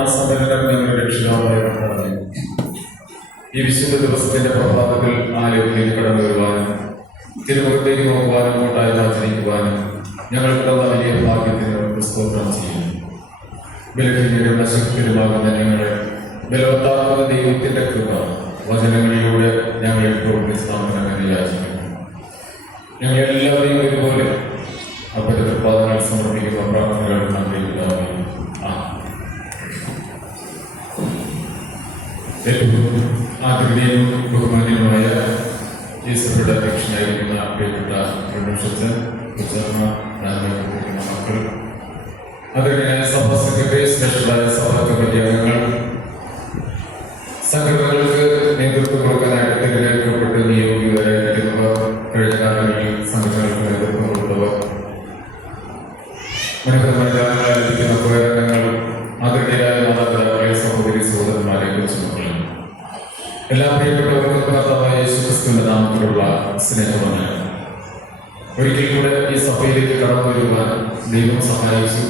ഞങ്ങളുടെ രക്ഷിതാവായ ഈ വിശുദ്ധ ദിവസത്തിന്റെ പ്രഭാതത്തിൽ ആലയത്തിലേക്ക് കടന്നു വരുവാനും തിരുമുഖത്തേക്ക് നോക്കുവാനും കൂട്ടായി ആചരിക്കുവാനും ഞങ്ങൾക്ക് തന്ന വലിയ ഭാഗ്യത്തിന് സ്തോത്രം ചെയ്യുന്നു. ബലഹീനരുടെ ശക്തിയുമാകുന്ന ഞങ്ങളെ ബലവത്താകുന്ന ദൈവത്തിന്റെ കൃപ വചനങ്ങളിലൂടെ ഞങ്ങളെ പ്രവർത്തിസ്ഥാപനം യാചിക്കുന്നു. ഞങ്ങളെല്ലാവരെയും ഒരുപോലെ അപ്പന്റെ പാദങ്ങൾ സമർപ്പിക്കുന്ന പ്രാർത്ഥനകൾ നന്ദി. ഏറ്റവും ആദരണീയവും ബഹുമാന്യനുമായ ഈ സഭയുടെ അധ്യക്ഷനായിരിക്കുന്ന പ്രിയപ്പെട്ട പ്രൊഡക്ഷൻസൻ മക്കൾ, ആദരണീയനായ സഭാ സെക്രട്ടറി, സ്പെഷ്യലായ സഭാ കമ്മിറ്റി അംഗങ്ങൾ, സംഘടനകൾക്ക് നേതൃത്വം കൊടുക്കാനായിട്ട് തിരഞ്ഞെടുക്കപ്പെട്ട് നിയോഗിതരായിരിക്കുന്നവർ, കഴിഞ്ഞ കാലങ്ങളിൽ സംഘടനകൾക്ക് നേതൃത്വം കൊടുത്തവർ, മനോഹരമായ കാലങ്ങളായിരിക്കുന്ന പോരാട്ടങ്ങൾ, ആദരണീയരായ മാതാപിതാക്കളെ, സഹോദരി സഹോദരന്മാരെ കുറിച്ച് എല്ലാ പ്രിയപ്പെട്ടവർക്കും കർത്താവായ യേശുക്രിസ്തുവിന്റെ നാമത്തിലുള്ള സ്നേഹമാണ്. ഒരിക്കൽ കൂടെ ഈ സഭയിലേക്ക് കടന്നു വരുവാൻ ദൈവം സഹായിച്ചു.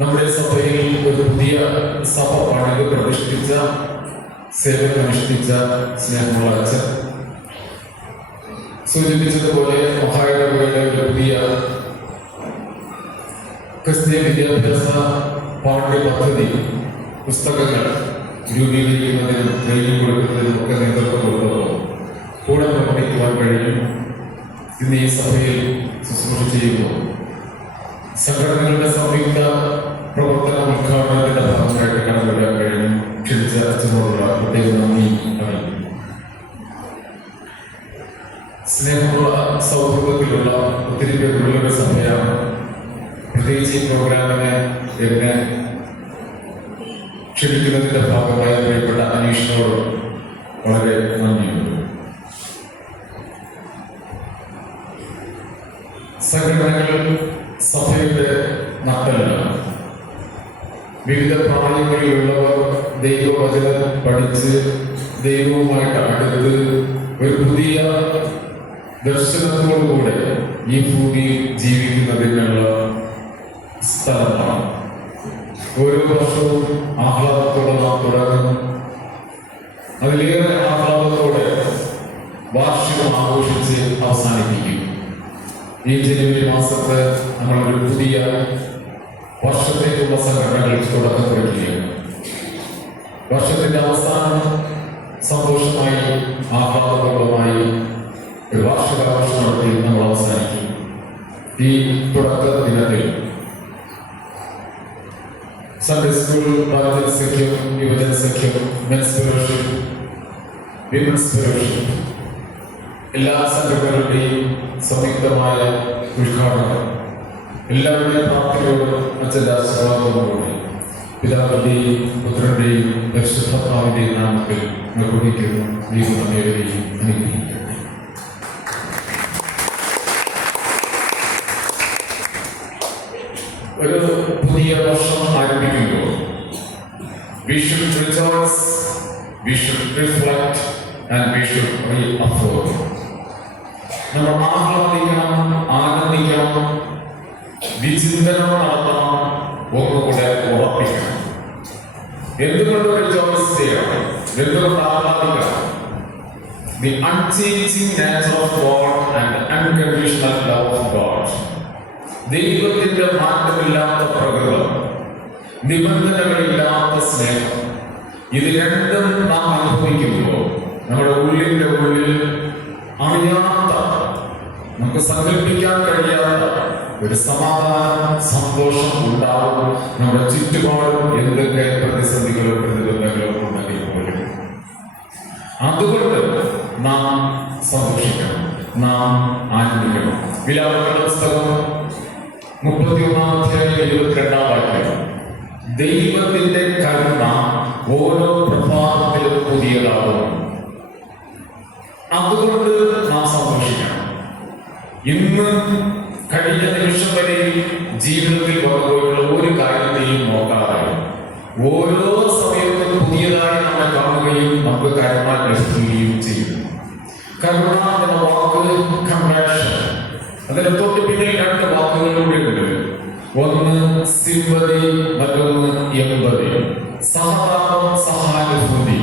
നമ്മുടെ സഭയിൽ ഒരു പുതിയ സഭ പണിത് പ്രതിഷ്ഠിച്ച, സേവനമനുഷ്ഠിച്ച സ്നേഹമുള്ള അച്ഛൻ സൂചിപ്പിച്ചതുപോലെ മഹായിടവകയുടെ ഒരു പുതിയ ക്രിസ്ത്യൻ വിദ്യാഭ്യാസ പാഠ്യപദ്ധതി പുസ്തകങ്ങൾ രൂപീകരിക്കുന്നതിനും ട്രെയിനിങ് കൊടുക്കുന്നതിനും ഒക്കെ നേതൃത്വം കൊടുത്തപ്പോൾ കൂടെ പ്രവർത്തിക്കുവാൻ കഴിയും. ഇന്ന് ഈ സഭയിൽ ശുശ്രൂഷ ചെയ്യുമ്പോൾ സംഘടനകളുടെ സംയുക്ത പ്രവർത്തന ഉദ്ഘാടനത്തിന്റെ ഭാഗമായിട്ട് കടന്നു വരാൻ കഴിയും. ക്ഷണിച്ച അച്ഛനോടുള്ള പ്രത്യേക നന്ദി അറിയിക്കും. സ്നേഹമുള്ള സൗഹൃദത്തിലുള്ള ഒത്തിരി പേരുള്ളൊരു സഭയാണ്. പ്രത്യേകിച്ച് ഈ പ്രോഗ്രാമിനെ എന്നെ ക്ഷണിക്കുന്നതിന്റെ ഭാഗമായി പ്രിയപ്പെട്ട അനീഷിനോട് വളരെ നന്ദിയുണ്ട്. സംഘടനകൾ സഭയുടെ നട്ടലാണ്. വിവിധ പ്രായങ്ങളിലുള്ളവർ ദൈവവചനം പഠിച്ച് ദൈവവുമായിട്ട് അടുത്ത് ഒരു പുതിയ ദർശനത്തോടുകൂടെ ഈ ഭൂമിയിൽ ജീവിക്കുന്നതിനുള്ള സ്ഥലമാണ്. ഓരോ വർഷവും ആഹ്ലാദത്തോടെ നാം തുടങ്ങും. അതിലേറെ ആഹ്ലാദത്തോടെ വാർഷികം ആഘോഷിച്ച് അവസാനിപ്പിക്കും. ഈ ജനുവരി മാസത്ത് നമ്മളൊരു പുതിയ വർഷത്തേക്കുള്ള സംഘടനകൾക്ക് തുടക്കം കുറിക്കുകയാണ്. വർഷത്തിന്റെ അവസാനം സന്തോഷമായി ആഹ്ലാദപൂർവമായി ഒരു വാർഷികാഘോഷം നടത്തി നമ്മൾ അവസാനിക്കും. ഈ തുടക്ക ദിനത്തിൽ സൺഡേ സ്കൂൾ, ബാലജന സഖ്യം, യുവജന സഖ്യം, മെൻസ് ഫെലോഷിപ്പ്, വിമൻസ് ഫെലോഷിപ്പ് എല്ലാ സംഘടനകളുടെയും സംയുക്തമായ ഉദ്ഘാടനം എല്ലാവരുടെയും പ്രാർത്ഥനയോടും അച്ഛൻ്റെ ആശീർവാദത്തോടുകൂടി പിതാവിന്റെയും പുത്രന്റെയും പരിശുദ്ധാത്മാവിന്റെയും നാമത്തിൽ നിർവഹിക്കുന്നു. ദൈവം നമ്മേവരെയും അനുഗ്രഹിക്കട്ടെ. ഒരു പുതിയ വർഷം ആരംഭിക്കുമ്പോൾ we should rejoice, we should reflect and we should re-affirm. നമ്മൾ ആഹ്ലാദിക്കണം, ആനന്ദിക്കണം, വിചിന്തനം നടത്തണം, ഒന്നുകൂടെ ഉറപ്പിക്കണം. എന്തുകൊണ്ട് റിജോയ്സ് ചെയ്യണം? എന്തുകൊണ്ട് ആഹ്ലാദിക്കണം? The unchanging nature of God and the unconditional love of God. ദൈവത്തിന്റെ മാറ്റമില്ലാത്ത പ്രകൃതം, നിബന്ധനകളില്ലാത്ത സ്നേഹം, ഇത് രണ്ടും നാം അനുഭവിക്കുമ്പോൾ നമ്മുടെ ഉള്ളിന്റെ ഉള്ളിൽ അറിയാത്ത, നമുക്ക് സങ്കല്പിക്കാൻ കഴിയാത്ത ഒരു സമാധാനം, സന്തോഷം ഉണ്ടാവും. നമ്മുടെ ചുറ്റുപാടും എന്തൊക്കെ പ്രതിസന്ധികളും പ്രതിബന്ധങ്ങളും ഉണ്ടെങ്കിൽ പോലും അതുകൊണ്ട് നാം സന്തോഷിക്കണം, നാം ആനന്ദിക്കണം. വിലാപങ്ങളുടെ പുസ്തകം 31-22 വാക്യം, ദൈവത്തിന്റെ കരുണ ഓരോ പ്രഭാതത്തിലും പുതിയതാകുന്നു. അതുകൊണ്ട് നാം സന്തോഷിക്കണം. ഇന്ന് കഴിഞ്ഞ നിമിഷം വരെ ജീവിതത്തിൽ വന്നുപോയുള്ള ഒരു കാര്യത്തെയും നോക്കാതെ ഓരോ സമയത്തും പുതിയതായി നമ്മെ കാണുകയും നമുക്ക് കരുണ ലഭിക്കുകയും ചെയ്യുന്നു. കരുണ എന്ന വാക്ക് കമ്പാഷൻ, അതിന് തൊട്ട് പിന്നിൽ രണ്ട് വാക്കുകളിലൂടെ ഉണ്ട്. ഒന്ന് സിമ്പതി, മറ്റൊന്ന് എമ്പതി. സഹതാപം, സഹാനുഭൂതി.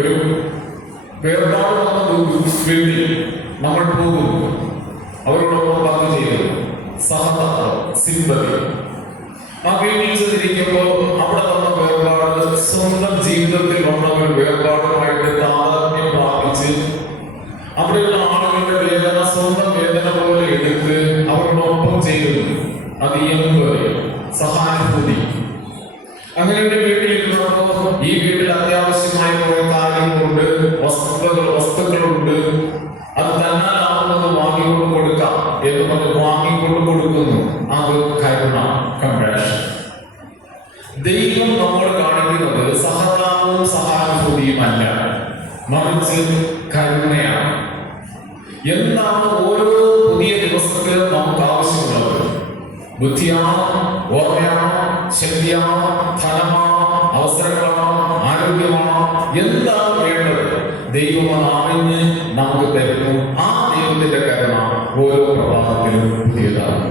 ഒരു വേർപാട് വന്ന വീട്ടിൽ നമ്മൾ പോകുന്നു, അവരോടൊപ്പം പങ്കു ചെയ്യുന്നു. സഹതാപം, സിമ്പതി. ആ വീട്ടിൽ ചെന്നിരിക്കുമ്പോൾ അവിടെ വന്ന വേർപാട് സ്വന്തം ജീവിതത്തിൽ വന്നവർ വേർപാടുമായിട്ട് താതാത്മ്യം പ്രാപിച്ച് അവിടെയുള്ള ആളുകളുടെ വേദന സ്വന്തം വേദന പോലെ എടുത്ത് അവരോടൊപ്പം ചെയ്യുന്നു. അത് എമ്പതി, സഹാനുഭൂതി. അങ്ങനെ ഒരു വീട്ടിലിരുന്നപ്പോൾ ഈ വീട്ടിൽ അത്യാവശ്യമായ കുറെ കാര്യങ്ങളുണ്ട്, വസ്തുക്കളുണ്ട്. അത് തന്നാലാവുന്നത് വാങ്ങിക്കൊണ്ട് കൊടുക്കാം എന്ന് പറഞ്ഞ് വാങ്ങിക്കൊണ്ട് കൊടുക്കുന്നു. അത് കരുണ, കമ്പാഷൻ. ദൈവം നമ്മൾ കാണിക്കുന്നത് സഹതാപവും സഹാനുഭൂതിയുമല്ല, മറിച്ച് കരുണയാണ്. എന്താണ് ഓരോ പുതിയ ദിവസത്തിലും നമുക്ക് ആവശ്യമുള്ളത്? ബുദ്ധിയാണോ, ഓർമ്മയാണോ, ശക്തിയാണോ, ധനമാണോ, അവസരങ്ങളാണോ, ആരോഗ്യമാണോ? എന്താണ് വേണ്ടത്? ദൈവം അറിഞ്ഞ് നമുക്ക് തരുന്നു. ആ ദൈവത്തിന്റെ കരുണ ഓരോ പ്രഭാതത്തിലും പുതിയതാണ്.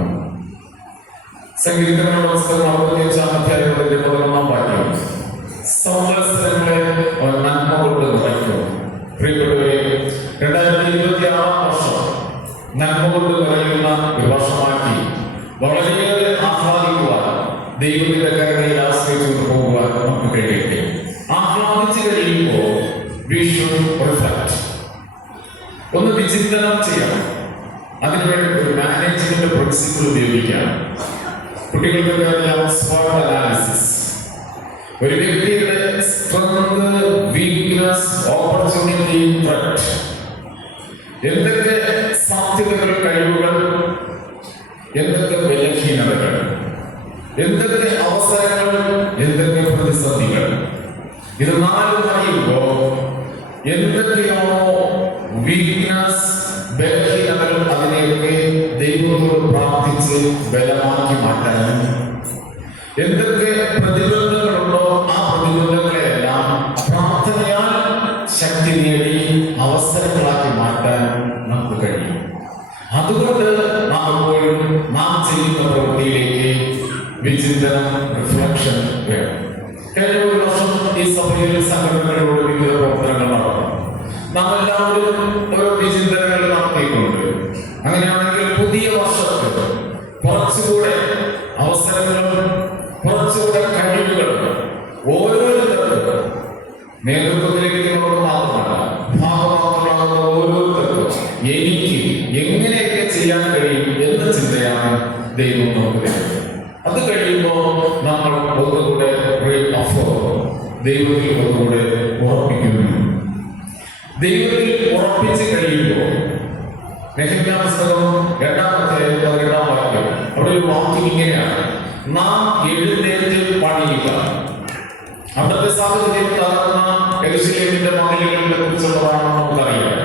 സങ്കീർത്തനങ്ങളുടെ പുസ്തകം 65-ാം അധ്യായത്തിന്റെ 11-ാം വാക്യം, സംവത്സരങ്ങളെ നന്മ കൊണ്ട് നിറയ്ക്കും. പ്രിയപ്പെട്ടവരെ, 2026 വർഷം നന്മ കൊണ്ട് നിറയുന്ന ഒരു വർഷമാക്കി വളരെയേറെ ആഹ്ലാദിക്കുവാൻ, ദൈവത്തിന്റെ കരുണയിൽ ആശ്രയിച്ചുകൊണ്ട് പോകുവാൻ നമുക്ക് കഴിയട്ടെ. ആഹ്ലാദിച്ചു കഴിയുമ്പോൾ ഒന്ന് വിചിന്തനം ചെയ്യണം. അതിനുവേണ്ടി ഒരു മാനേജ്മെന്റ് പ്രിൻസിപ്പിൾ ഉപയോഗിക്കാം. കുട്ടികൾക്ക് സ്പോട്ട് അനാലിസിസ്. ഒരു വ്യക്തിയുടെ സ്ട്രെങ്ത്, വീക്ക്നെസ്, ഓപ്പർച്യൂണിറ്റി, ത്രെറ്റ്, എന്തൊക്കെ സാധ്യതകൾ, കഴിവുകൾ, എന്തൊക്കെ ബലഹീനതകൾ, എന്തൊക്കെ അവസരങ്ങൾ, എന്തൊക്കെ പ്രതിസന്ധികൾ. ഇത് നാലും അറിയുമ്പോൾ എന്തൊക്കെയാണോ വീക്ക്നെസ്, ബലഹീനതകൾ, അതിനെയൊക്കെ ദൈവത്തോട് പ്രാർത്ഥിച്ച് ബലമാക്കി മാറ്റാനും, എന്തൊക്കെ പ്രതിബന്ധങ്ങളുണ്ടോ ആ പ്രതിബന്ധങ്ങളെല്ലാം പ്രാർത്ഥനയാൽ ശക്തി നേടി അവസരങ്ങളാക്കി മാറ്റാൻ നമുക്ക് കഴിയും. അതുകൊണ്ട് നാം എപ്പോഴും നാം ചെയ്യുന്ന പ്രവൃത്തിയിലേക്ക് വിചിന്തനം, റിഫ്ലക്ഷൻ വേണം. കഴിഞ്ഞ ഒരു വർഷം ഈ സഭയിൽ സംഘടനകളോട് വിവിധ പ്രവർത്തനങ്ങൾ നടന്നു. നാം എല്ലാവരും ഓരോ വിചിന്തനങ്ങൾ നടത്തിയിട്ടുണ്ട്. അങ്ങനെയാണെങ്കിൽ പുതിയ വർഷത്തിൽ കുറച്ചുകൂടെ അവസരങ്ങളും കുറച്ചുകൂടെ കഴിവുകളും ഓരോരുത്തർക്കും, നേതൃത്വത്തിലേക്ക് മാത്രമല്ല ഭാഗമാകുന്ന ഓരോരുത്തർക്കും എനിക്ക് എങ്ങനെയൊക്കെ ചെയ്യാൻ കഴിയും എന്ന ചിന്തയാണ് ദൈവം നമുക്ക് തരുന്നത്. അത് കഴിയുമ്പോൾ നമ്മൾ ഒന്നുകൂടെ ദൈവത്തിൽ ഒന്നുകൂടെ ഉറപ്പിക്കുന്നു. ദൈവത്തിൽ ഉറപ്പിച്ച് കഴിയുമ്പോൾ നെഹെമ്യാ പുസ്തകം 2-ാം വാക്യം, അവിടെ ഒരു വാക്യം ഇങ്ങനെയാണ്: നാം എഴുന്നേറ്റ് പണിയുക. അവിടുത്തെ സാഹചര്യം തകർന്ന യെരൂശലേമിന്റെ മതിലുകളെ കുറിച്ചുള്ളതാണെന്ന് നമുക്കറിയാം.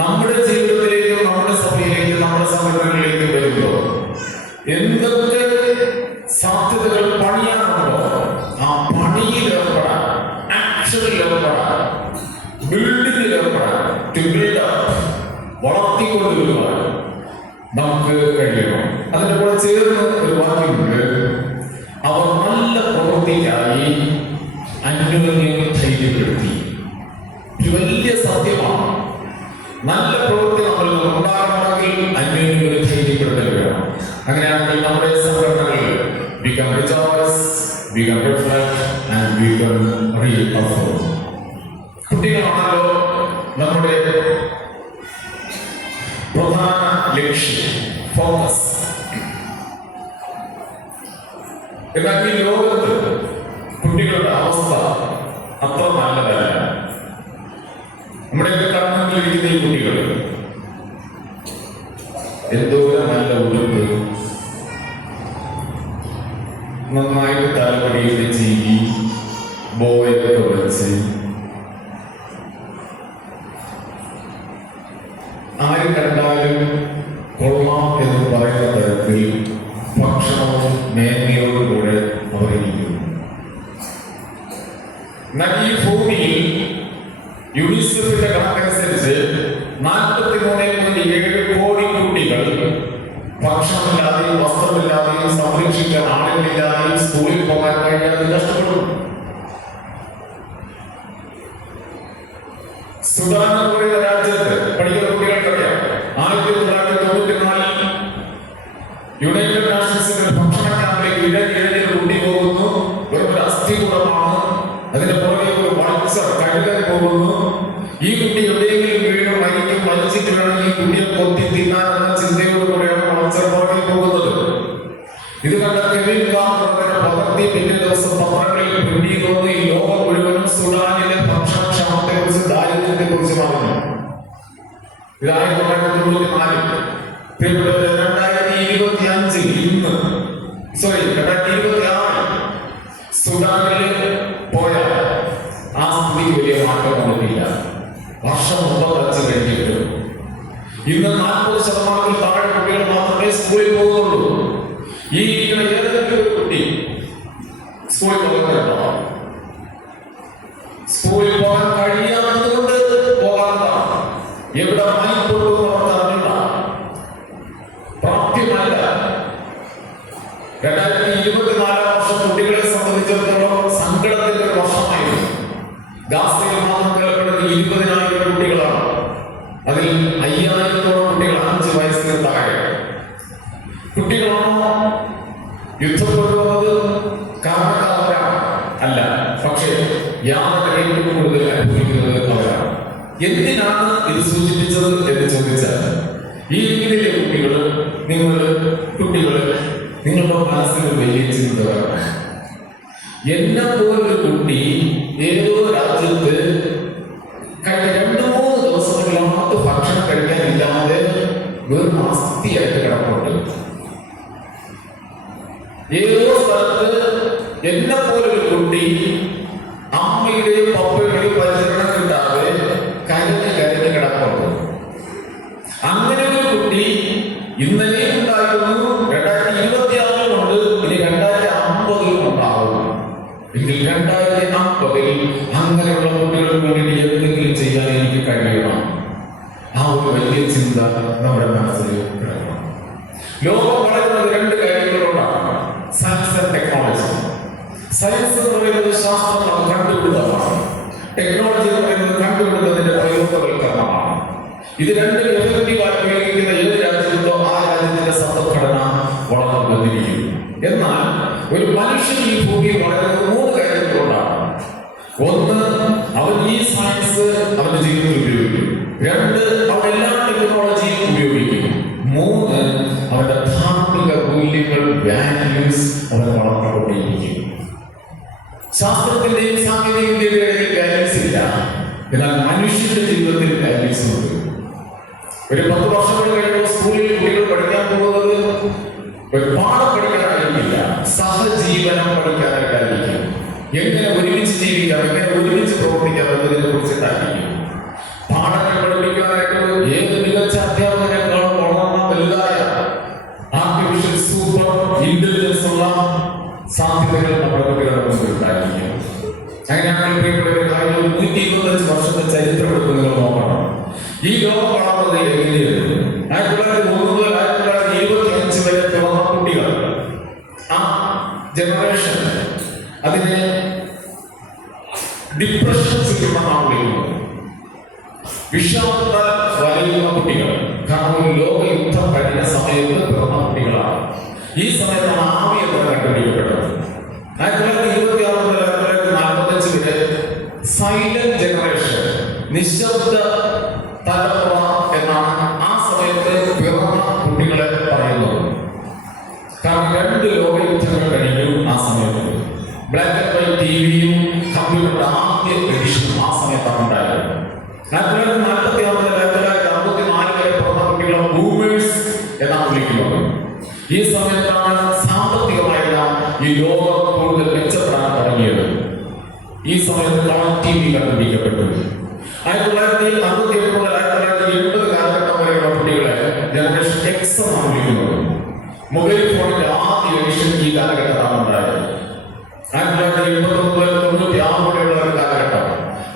നമ്മുടെ ജീവിതത്തിലേക്കും നമ്മുടെ സഭയിലേക്കും നമ്മുടെ സംഘടനകളിലേക്കും വരുമ്പോൾ എന്തൊക്കെ സാധ്യതകൾ പണിയാനുണ്ടോ ആ പണിയിൽ ഏർപ്പെടാൻ, ആക്ഷനിൽ ഏർപ്പെടാൻ, ബിൽഡിങ്ങിൽ ഏർപ്പെടാൻ, വളർത്തിക്കൊണ്ടുവരുവാൻ നമുക്ക് കഴിയണം. അതിന്റെ കൂടെ ചേർന്ന് ഒരു വാക്യമുണ്ട്: അവർ നല്ല പ്രവൃത്തിക്കായി അന്യോന്യം ധൈര്യപ്പെടുത്തി. ഒരു വലിയ സത്യമാണ്. നല്ല പ്രവൃത്തി നമ്മൾ ഉണ്ടാകണമെങ്കിൽ അന്യോന്യം ധൈര്യപ്പെടുത്തൽ വേണം. അങ്ങനെയാണെങ്കിൽ നമ്മുടെ സംഘടനകൾ we can rejoice, we can reflect and we can re-affirm. കുട്ടികളാണല്ലോ നമ്മുടെ പ്രധാന ലക്ഷ്യം, ഫോക്കസ്. എന്നാൽ ഈ ലോകത്ത് കുട്ടികളുടെ അവസ്ഥ അത്ര നല്ലതല്ല. നമ്മുടെയൊക്കെ കണ്ണുകളിലിരിക്കുന്ന ഈ കുട്ടികൾ എന്തോരം നല്ല ഉടുപ്പ്, നന്നായിട്ട് തലമുടിയിൽ ചീകി ബോയൊക്കെ വെച്ച്, ആര് കണ്ടാലും കൊള്ളാം എന്ന് പറയുന്ന തരത്തിൽ ഭക്ഷണവും മേന്മയോടുകൂടെ അവരിയ്ക്കുന്നു. എന്നാൽ ഈ ഭൂമിയിൽ യുനിസെഫിന്റെ കണക്കനുസരിച്ച് 43.7 കോടി കുട്ടികൾ ഭക്ഷണമില്ലാതെ സ്കൂളിൽ പോകാൻ കഴിയാതെ കഷ്ടപ്പെടുന്നു. സുഡാൻ എന്ന് പറയുന്ന രാജ്യത്ത് പഠിക്കുന്ന കുട്ടികൾക്കറിയാം 1994 യുണൈറ്റഡ് നാഷൻസിന്റെ ഭക്ഷണ ക്യാമ്പിലേക്ക് ഇഴഞ്ഞ് കുട്ടി പോകുന്നു. വെറും ഒരു അസ്ഥികൂടമാണ്. അതിന്റെ പുറകെ ഒരു വളർച്ച കഴുകാൻ പോകുന്നു. ഈ കുട്ടി എവിടെയെങ്കിലും വീണ് മരിക്കും, മരിച്ചിട്ട് വേണം ഈ കുട്ടിയെ കൊത്തി തിന്നാനെന്ന ചിന്തയോടുകൂടെയാണ് വളർച്ച പുറകെ പോകുന്നത്. ഇത് കണ്ട കെവിൻ കാർട്ടർ പകർത്തി പിറ്റേ ദിവസം പത്രങ്ങളിൽ പ്രിന്റ് ചെയ്യുന്നത് ഈ ലോകം മുഴുവനും സുഡാനിലെ ഭക്ഷണക്ഷാമത്തെ കുറിച്ച്, ദാരിദ്ര്യത്തെ കുറിച്ച് പറഞ്ഞു. ഇത് 1994. 2025 ഇന്ന് 2026 സുഡാനിൽ പോയ ആ സ്ഥിതിക്ക് വലിയ മാറ്റം വന്നിട്ടില്ല. വർഷം 9 വച്ച് കഴിഞ്ഞിട്ട് ഇന്ന് 40% താഴെ കുട്ടികൾ മാത്രമേ സ്കൂളിൽ പോകുന്നുള്ളൂ. ഈ ഏതെങ്കിലും ഒരു കുട്ടി സ്കൂളിൽ പോകുന്നുണ്ടോ? സ്കൂളിൽ പോകാൻ കഴിയാത്തതുകൊണ്ട് പോകാത്തതാണ്. എവിടെ മൈക്കൊണ്ടു നടത്താറില്ല, പ്രാപ്യമല്ല. 2024 വർഷം കുട്ടികളെ സംബന്ധിച്ചിടത്തോളം സങ്കടത്തിന്റെ ഒരു വർഷമായിരുന്നു. ഗാസയിൽ മാത്രം കൊല്ലപ്പെടുന്ന 20,000 കുട്ടികളാണ്. അതിൽ 5,000-ഓളം കുട്ടികൾ 5 വയസ്സിന് താഴെ. കുട്ടികളാണോ യുദ്ധം കൊണ്ടുവന്നത്? കാരണക്കാരാണ് അല്ല, പക്ഷേ യാതൊരു ഏറ്റവും കൂടുതൽ അനുഭവിക്കുന്നത് അവരാണ്. എന്തിനാണ് ഇത് സൂചിപ്പിച്ചത് എന്ന് ചോദിച്ചാൽ, ഈ വീട്ടിലെ കുട്ടികള് നിങ്ങളുടെ മനസ്സിൽ വലിയ ചിന്തകളാണ്. എന്നെ പോലൊരു കുട്ടി ഏതോ രാജ്യത്ത് കഴിഞ്ഞ 2-3 ദിവസങ്ങളിലാണ് ഭക്ഷണം കഴിക്കാനില്ലാതെ വെറും അസ്ഥിയായിട്ട് കിടപ്പുണ്ട്. ഏതോ സ്ഥലത്ത് എന്നെ പോലൊരു കുട്ടി അമ്മയുടെയും പപ്പയുടെയും പരിചരണം കിട്ടാതെ കരഞ്ഞ് കിടപ്പുണ്ട്. അങ്ങനെ ഒരു കുട്ടി ഇന്നലെ ഉണ്ടായിരുന്നു. 2026 കൊണ്ട് ഇനി 2050 ഉണ്ടാവും. എങ്കിൽ 2050 അങ്ങനെയുള്ള കുട്ടികൾക്ക് വേണ്ടി എന്തെങ്കിലും ചെയ്യാൻ എനിക്ക് കഴിയണം. ആ ഒരു വലിയ ചിന്ത നമ്മുടെ മനസ്സിൽ കിടക്കണം. ലോകം വളരുന്നത് 2 കാര്യങ്ങളോടാണ്: സയൻസ് ആൻഡ് ടെക്നോളജി. സയൻസ് എന്ന് പറയുന്നത് ശാസ്ത്രം കണ്ടുപിടുത്തമാണ്. ടെക്നോളജി എന്ന് പറയുന്നത് കണ്ടുപിടുത്തതിന്റെ പ്രയോഗവൽക്കരണമാണ്. ഇത് രണ്ടും എഫക്റ്റീവായി ഉപയോഗിക്കുന്ന ഏത് രാജ്യത്തോ ആ രാജ്യത്തിന്റെ സമ്പദ്ഘടന വളർന്നു വന്നിരിക്കും. എന്നാൽ ഒരു മനുഷ്യൻ ഈ ഭൂമിയിൽ വളരുന്നത് 3 കാര്യങ്ങളുകൊണ്ടാണ്. ഒന്ന്, അവൻ ഈ സയൻസ് അവന്റെ ജീവിതത്തിൽ ഉപയോഗിക്കും. 2, അവൻ എല്ലാ ടെക്നോളജിയും ഉപയോഗിക്കും. 3, അവന്റെ ധാർമ്മിക മൂല്യങ്ങൾ, വാല്യൂസ് അവൻ വളർന്നുകൊണ്ടേയിരിക്കും. ശാസ്ത്രത്തിന്റെയും സാങ്കേതിക വിദ്യയുടെയും വാല്യൂസ് ഇല്ല, എന്നാൽ മനുഷ്യന്റെ ജീവിതത്തിൽ വാല്യൂസ് ഉണ്ട്. ഒരു 10 വർഷങ്ങൾ കഴിയുമ്പോൾ സ്കൂളിൽ കുട്ടികൾ പഠിക്കാൻ പോകുന്നത് ഒരു പാഠം പഠിക്കാനായിരിക്കില്ല, സഹജീവനം പഠിക്കാനായിട്ടായിരിക്കും. എങ്ങനെ ഒരുമിച്ച് ജീവിക്കാം, എങ്ങനെ ഒരുമിച്ച് പ്രവർത്തിക്കാം എന്നതിനെ കുറിച്ചിട്ടായിരിക്കും. പാഠങ്ങൾ പഠിപ്പിക്കാനായിട്ട് ഏത് മികച്ച അധ്യാപകരെക്കാളും വളർന്ന വലുതായ ആർട്ടിഫിഷ്യൽ സൂപ്പർ ഇന്റലിജൻസ് ഉള്ള സാധ്യതകൾ നമ്മുടെ കുട്ടികളുടെ മുമ്പിൽ ഉണ്ടായിരിക്കും. അങ്ങനെയാണെങ്കിൽ 125 വർഷത്തെ ചരിത്രം എടുത്ത് നിങ്ങൾ നോക്കണം. ഈ ലോകം വളർന്നത് എങ്ങനെയാണ്? 1903 മുതൽ 1925 വരെ പിറന്ന കുട്ടികൾ, ആ ജനറേഷൻ, അതിനെ ഡിപ്രഷൻ ചുറ്റുമെന്നാണ് വിളിക്കുന്നത്. വിഷാദ വലയുന്ന കുട്ടികൾ. കാരണം ലോക യുദ്ധം കഴിഞ്ഞ സമയത്ത് പിറന്ന കുട്ടികളാണ്. ഈ സമയത്താണ് ആവി എന്ന് കണ്ടുപിടിക്കപ്പെട്ടത്. 1926 മുതൽ 1945 വരെ സൈലന്റ് ജനറേഷൻ, നിശബ്ദ തലമുറ എന്നാണ് ആ സമയത്ത് പിറന്ന കുട്ടികളെ പറയുന്നത്. കാരണം 2 ലോകയുദ്ധങ്ങൾ കഴിഞ്ഞു. ആ സമയത്ത് ബ്ലാക്ക് ആൻഡ് വൈറ്റ് ടിവിയും കമ്പ്യൂട്ടറുടെ ആദ്യ എഡിഷനും ആ സമയത്താണ് ഉണ്ടായത്. 1946 മുതൽ 1954 വരെ പിറന്ന കുട്ടികളെ ബൂമേഴ്സ് എന്നാണ് വിളിക്കുന്നത്. ഈ സമയത്താണ് സാമ്പത്തികമായെല്ലാം ഈ ലോകം കൂടുതൽ മെച്ചപ്പെടാൻ തുടങ്ങിയത്. ഈ സമയത്ത് കളർ TV കണ്ടുപിടിക്കപ്പെട്ടു. 1967 മുതൽ 1980 കാലഘട്ടം വരെയുള്ള കുട്ടികളെ ജനറേഷൻ എക്സ് എന്നാണ് വിളിക്കുന്നത്. മൊബൈൽ ഫോണിന്റെ ആദ്യ എഡിഷൻ ഈ കാലഘട്ടത്താണ് ഉണ്ടായത്. 1980 മുതൽ 96 വരെയുള്ള ഒരു കാലഘട്ടം.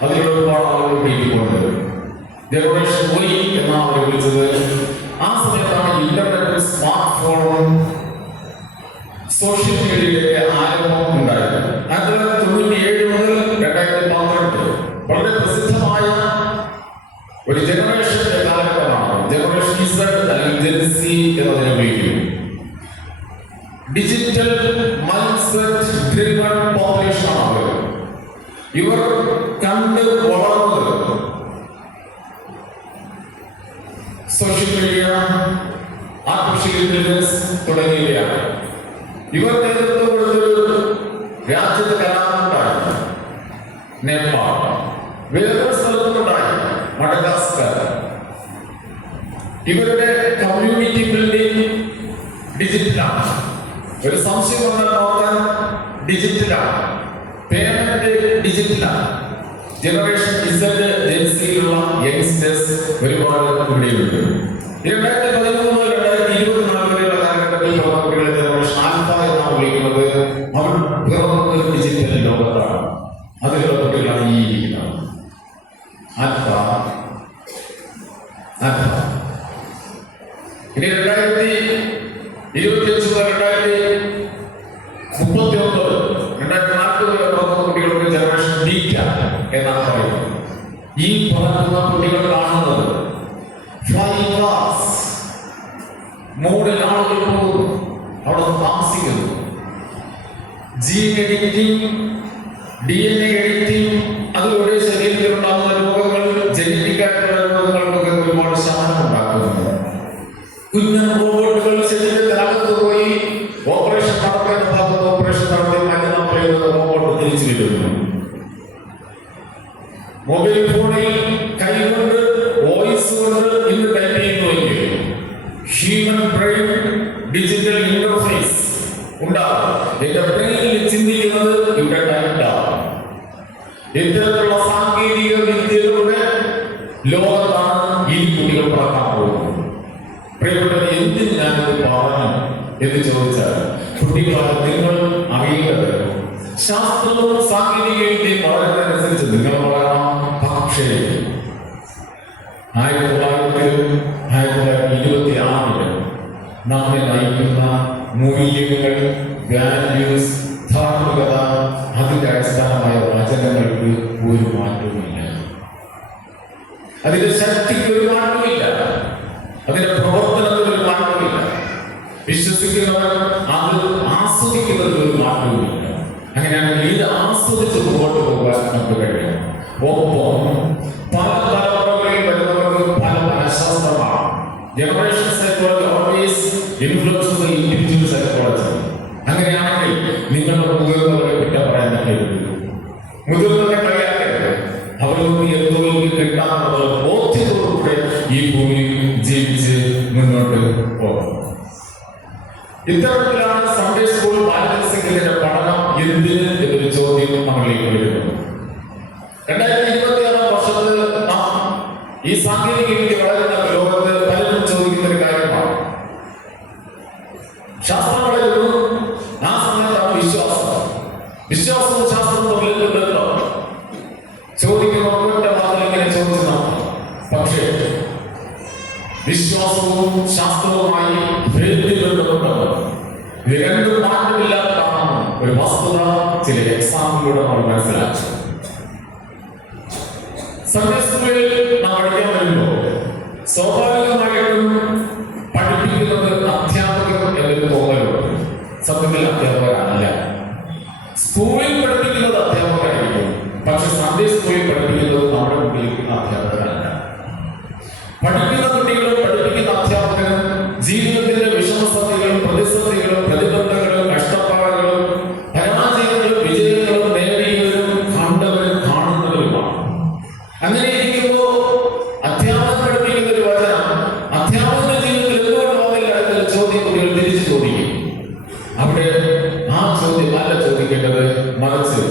അതിലൂടെ ഒരുപാട് ആളുകൾ നീക്കിക്കൊണ്ട് ജനറേഷൻ Y എന്നാണ് അവർ വിളിച്ചത്. ആ സമയത്താണ് ഇന്റർനെറ്റും സ്മാർട്ട് ഫോണും സോഷ്യൽ മീഡിയയുടെ ആരംഭം ഇവർ കണ്ട് വളർന്നത് സോഷ്യൽ മീഡിയ, ആർട്ടിഫിഷ്യൽ ഇന്റലിജൻസ് തുടങ്ങിയവയാണ്. ഇവർ നേതൃത്വം കൊടുത്തൊരു രാജ്യത്ത് കലാപമുണ്ടായി, നേപ്പാൾ, വേറൊരു സ്ഥലത്തുണ്ടായി, മഡഗാസ്കർ. ഇവരുടെ കമ്മ്യൂണിറ്റി ബിൽഡിംഗ് ഡിജിറ്റലാണ്. ഒരു സംശയം വന്നാൽ നോക്കാൻ ഡിജിറ്റലാണ്, പേയ്മെന്റ് ഡിജിറ്റലാണ്. ജനറേഷൻ ഇസഡ് ജെൻസിയിലുള്ള യങ്സ്റ്റേഴ്സ് ഒരുപാട് ഇവിടെയുണ്ട്. 2013 2024 വരെയുള്ള കാലഘട്ടത്തിൽ പിറന്ന കുട്ടികളെ ജനറേഷൻ ആൽഫ എന്നാണ് വിളിക്കുന്നത്. അവർ പിറന്നത് ഡിജിറ്റൽ ലോകത്താണ്. അതിലുള്ള കുട്ടികളാണ് ഈ ഇരിക്കുന്നത്. ആൽഫ ഇനി 2025 മുതൽ 2039 വരെ പിറന്ന കുട്ടികൾക്ക് ജനറേഷൻ ബീറ്റ എന്നാണ് പറയുന്നത്. ഈ പറക്കുന്ന കുട്ടികൾ കാണുന്നത് മൂന്നിൽ ആളുകൾ പോകുന്നു, അവിടെ താമസിക്കുന്നു. ജീൻ എഡിറ്റിംഗ്, DNA എഡിറ്റിംഗ്, അതിലൂടെ ശരീരത്തിലുണ്ടാകുന്ന രോഗങ്ങൾ, ജനറ്റിക് ആയിട്ടുള്ള രോഗങ്ങൾക്കൊക്കെ ഒരുപാട് ശമനം ഉണ്ടാക്കുന്നുണ്ട്. കുഞ്ഞൻ റോബോട്ടുകൾ ശരീരത്തിനകത്ത് പോയി ഓപ്പറേഷൻ നടത്തേണ്ട ഭാഗത്ത് ഓപ്പറേഷൻ നടത്തി മരുന്ന് പറയുന്നത് റോബോട്ട് തിരിച്ചു വരുന്നു. മൊബൈൽ ഫോണിൽ കൈകൊണ്ട് വോയിസ് കൊണ്ട് ഇന്ന് ടൈപ്പ് ചെയ്യുന്നുവെങ്കിൽ ഹ്യൂമൻ ബ്രെയിൻ ഡിജിറ്റൽ ഇന്റർഫേസ് ഉണ്ടാവും. എന്റെ ബ്രെയിനിൽ ചിന്തിക്കുന്നത് ഇവിടെ ടൈപ്പാവും. ഇത്തരത്തിലുള്ള സാങ്കേതിക വിദ്യകളുടെ ലോകത്താണ് ഈ കുട്ടികൾ പറക്കാൻ പോകുന്നത്. പ്രിയപ്പെട്ടവർ, എന്തിന് ഞാനിത് പറഞ്ഞു എന്ന് ചോദിച്ചാൽ, കുട്ടികളാണ് നിങ്ങൾ അറിയേണ്ടത്. ശാസ്ത്രവും സാങ്കേതിക വിദ്യയും വളരുന്നതനുസരിച്ച് നിങ്ങൾ വളരണം. പക്ഷേ 1926 നമ്മെ നയിക്കുന്ന മൂല്യങ്ങൾ, വാല്യൂസ്, ധാർമ്മികത, അതിന്റെ അടിസ്ഥാനമായ വചനങ്ങൾക്ക് ഒരു മാറ്റവുമില്ല. അതിന്റെ ശക്തിക്ക് ഒരു മാറ്റമില്ല. അതിന്റെ പ്രവർത്തനത്തിന് ഒരു മാറ്റമില്ല. വിശ്വസിക്കുന്നവർ അത് ആസ്വദിക്കുന്നതിന് ഒരു മാറ്റവുമില്ല. അങ്ങനെയാണെങ്കിൽ ഇത് ആസ്വദിച്ച് മുമ്പോട്ട് പോകാൻ നമുക്ക് കഴിയും. ഒപ്പം പല തലമുറകളിൽ വരുന്നവർക്ക് പല മനഃശാസ്ത്രമാണ്. Generation psychology always influence the individual psychology. അങ്ങനെയാണെങ്കിൽ നിങ്ങളുടെ മുതിർന്നവരെ കുറ്റം പറയാൻ കഴിയരുത്, മുതിർന്നവരെ കളിയാക്കരുത്. അവർക്ക് എന്തോ കിട്ടാമെന്നുള്ള ബോധ്യത്തോടുകൂടെ ഈ ഭൂമിയിൽ ജീവിച്ച് മുന്നോട്ട് പോകും. ഇത്തരത്തിലാണ് സൺഡേ സ്കൂൾ ബാലൻസിംഗിന്റെ പഠനം എന്തിന് എന്നൊരു ചോദ്യം നമ്മളിലേക്ക് വരുന്നത്. 2026 വർഷത്ത് നാം ഈ സാങ്കേതിക വിദ്യ വളരുന്ന ലോകത്ത് പലരും ചോദിക്കുന്ന ഒരു കാര്യമാണ്. ശാസ്ത്രം വളരുന്നു, ആ സമയത്താണ് വിശ്വാസവും ശാസ്ത്രവും തമ്മിലുണ്ടല്ലോ. ചോദിക്കുന്ന ഒറ്റ വാക്കിൽ ഇങ്ങനെ ചോദിച്ചു നോക്കാം. പക്ഷേ വിശ്വാസവും ശാസ്ത്രവുമായി ബന്ധപ്പെട്ടുകൊണ്ട് ഇത് രണ്ടും മാറ്റമില്ലാത്തതാണ് ഒരു വസ്തുത ചില എക്സാമ്പിളിലൂടെ നമ്മൾ മനസ്സിലാക്കി. സൺഡേ സ്കൂളിൽ നാം പഠിക്കാൻ വരുമ്പോൾ സ്വാഭാവികമായിട്ടും പഠിപ്പിക്കുന്നത് അധ്യാപകർ എന്നൊരു തോന്നലുണ്ട്. സത്യത്തിൽ അധ്യാപകരല്ല. സ്കൂളിൽ പഠിപ്പിക്കുന്നത് അധ്യാപകരായിരിക്കും, പക്ഷെ സൺഡേ സ്കൂളിൽ പഠിപ്പിക്കുന്നത് നമ്മുടെ കുട്ടികളിരിക്കുന്ന അധ്യാപകരല്ല. പഠിക്കുന്ന കുട്ടികളും പഠിപ്പിക്കുന്ന അധ്യാപകരും ജീവിതത്തിന്റെ വിഷമസന്ധികളും പ്രതിസന്ധികളും പ്രതിബന്ധങ്ങളും കഷ്ടപ്പാടുകളും പരാജയങ്ങളും വിജയങ്ങളും നേടിയവരും കണ്ടവരും കാണുന്നവരുമാണ്. അങ്ങനെ ഇരിക്കുമ്പോൾ അധ്യാപകൻ പഠിപ്പിക്കുന്ന ഒരു വചനം അധ്യാപകന്റെ ജീവിതത്തിൽ എന്തുകൊണ്ട് വന്നില്ല എന്നൊരു ചോദ്യം കുട്ടികൾ തിരിച്ചു ചോദിക്കും. അവിടെ ആ ചോദ്യം അല്ല ചോദിക്കേണ്ടത്, മറിച്ച്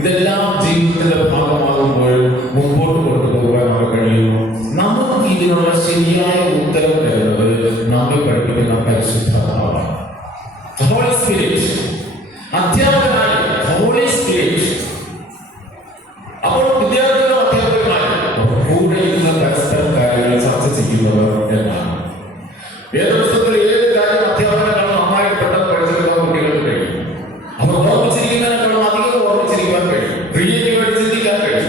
ഇതെല്ലാം ജീവിതത്തിന്റെ ഭാഗമാകുമ്പോൾ മുമ്പോട്ട് കൊണ്ടുപോകാൻ നമുക്ക് കഴിയുന്നു. നമുക്ക് ഇതിനുള്ള ശരിയായ ഉത്തരം തരുന്നത് നമ്മെ പഠിപ്പിക്കുന്ന പരിശുദ്ധാത്മാവാണ്. ഹോളി സ്പിരിറ്റ്, അധ്യാപകനായി ഹോളി സ്പിരിറ്റ്. അപ്പോൾ വിദ്യാർത്ഥികളും അധ്യാപകരുമായി കൂടെ ഇരുന്ന പരസ്പരം കാര്യങ്ങൾ ചർച്ച ചെയ്യുന്നവർ എന്നാണ്. വേദപുസ്തകത്തിൽ ഏത് കാര്യം അധ്യാപകരെക്കാളും നന്നായി പെട്ടെന്ന് പഠിച്ചെടുക്കാൻ കുട്ടികൾക്ക് കഴിയും. അവർ ഓർമ്മിച്ചിരിക്കുന്നതിനേക്കാളും അധികം ഓർമ്മിച്ചിരിക്കാൻ കഴിയും, ക്രിയേറ്റീവായിട്ട് ചിന്തിക്കാൻ കഴിയും,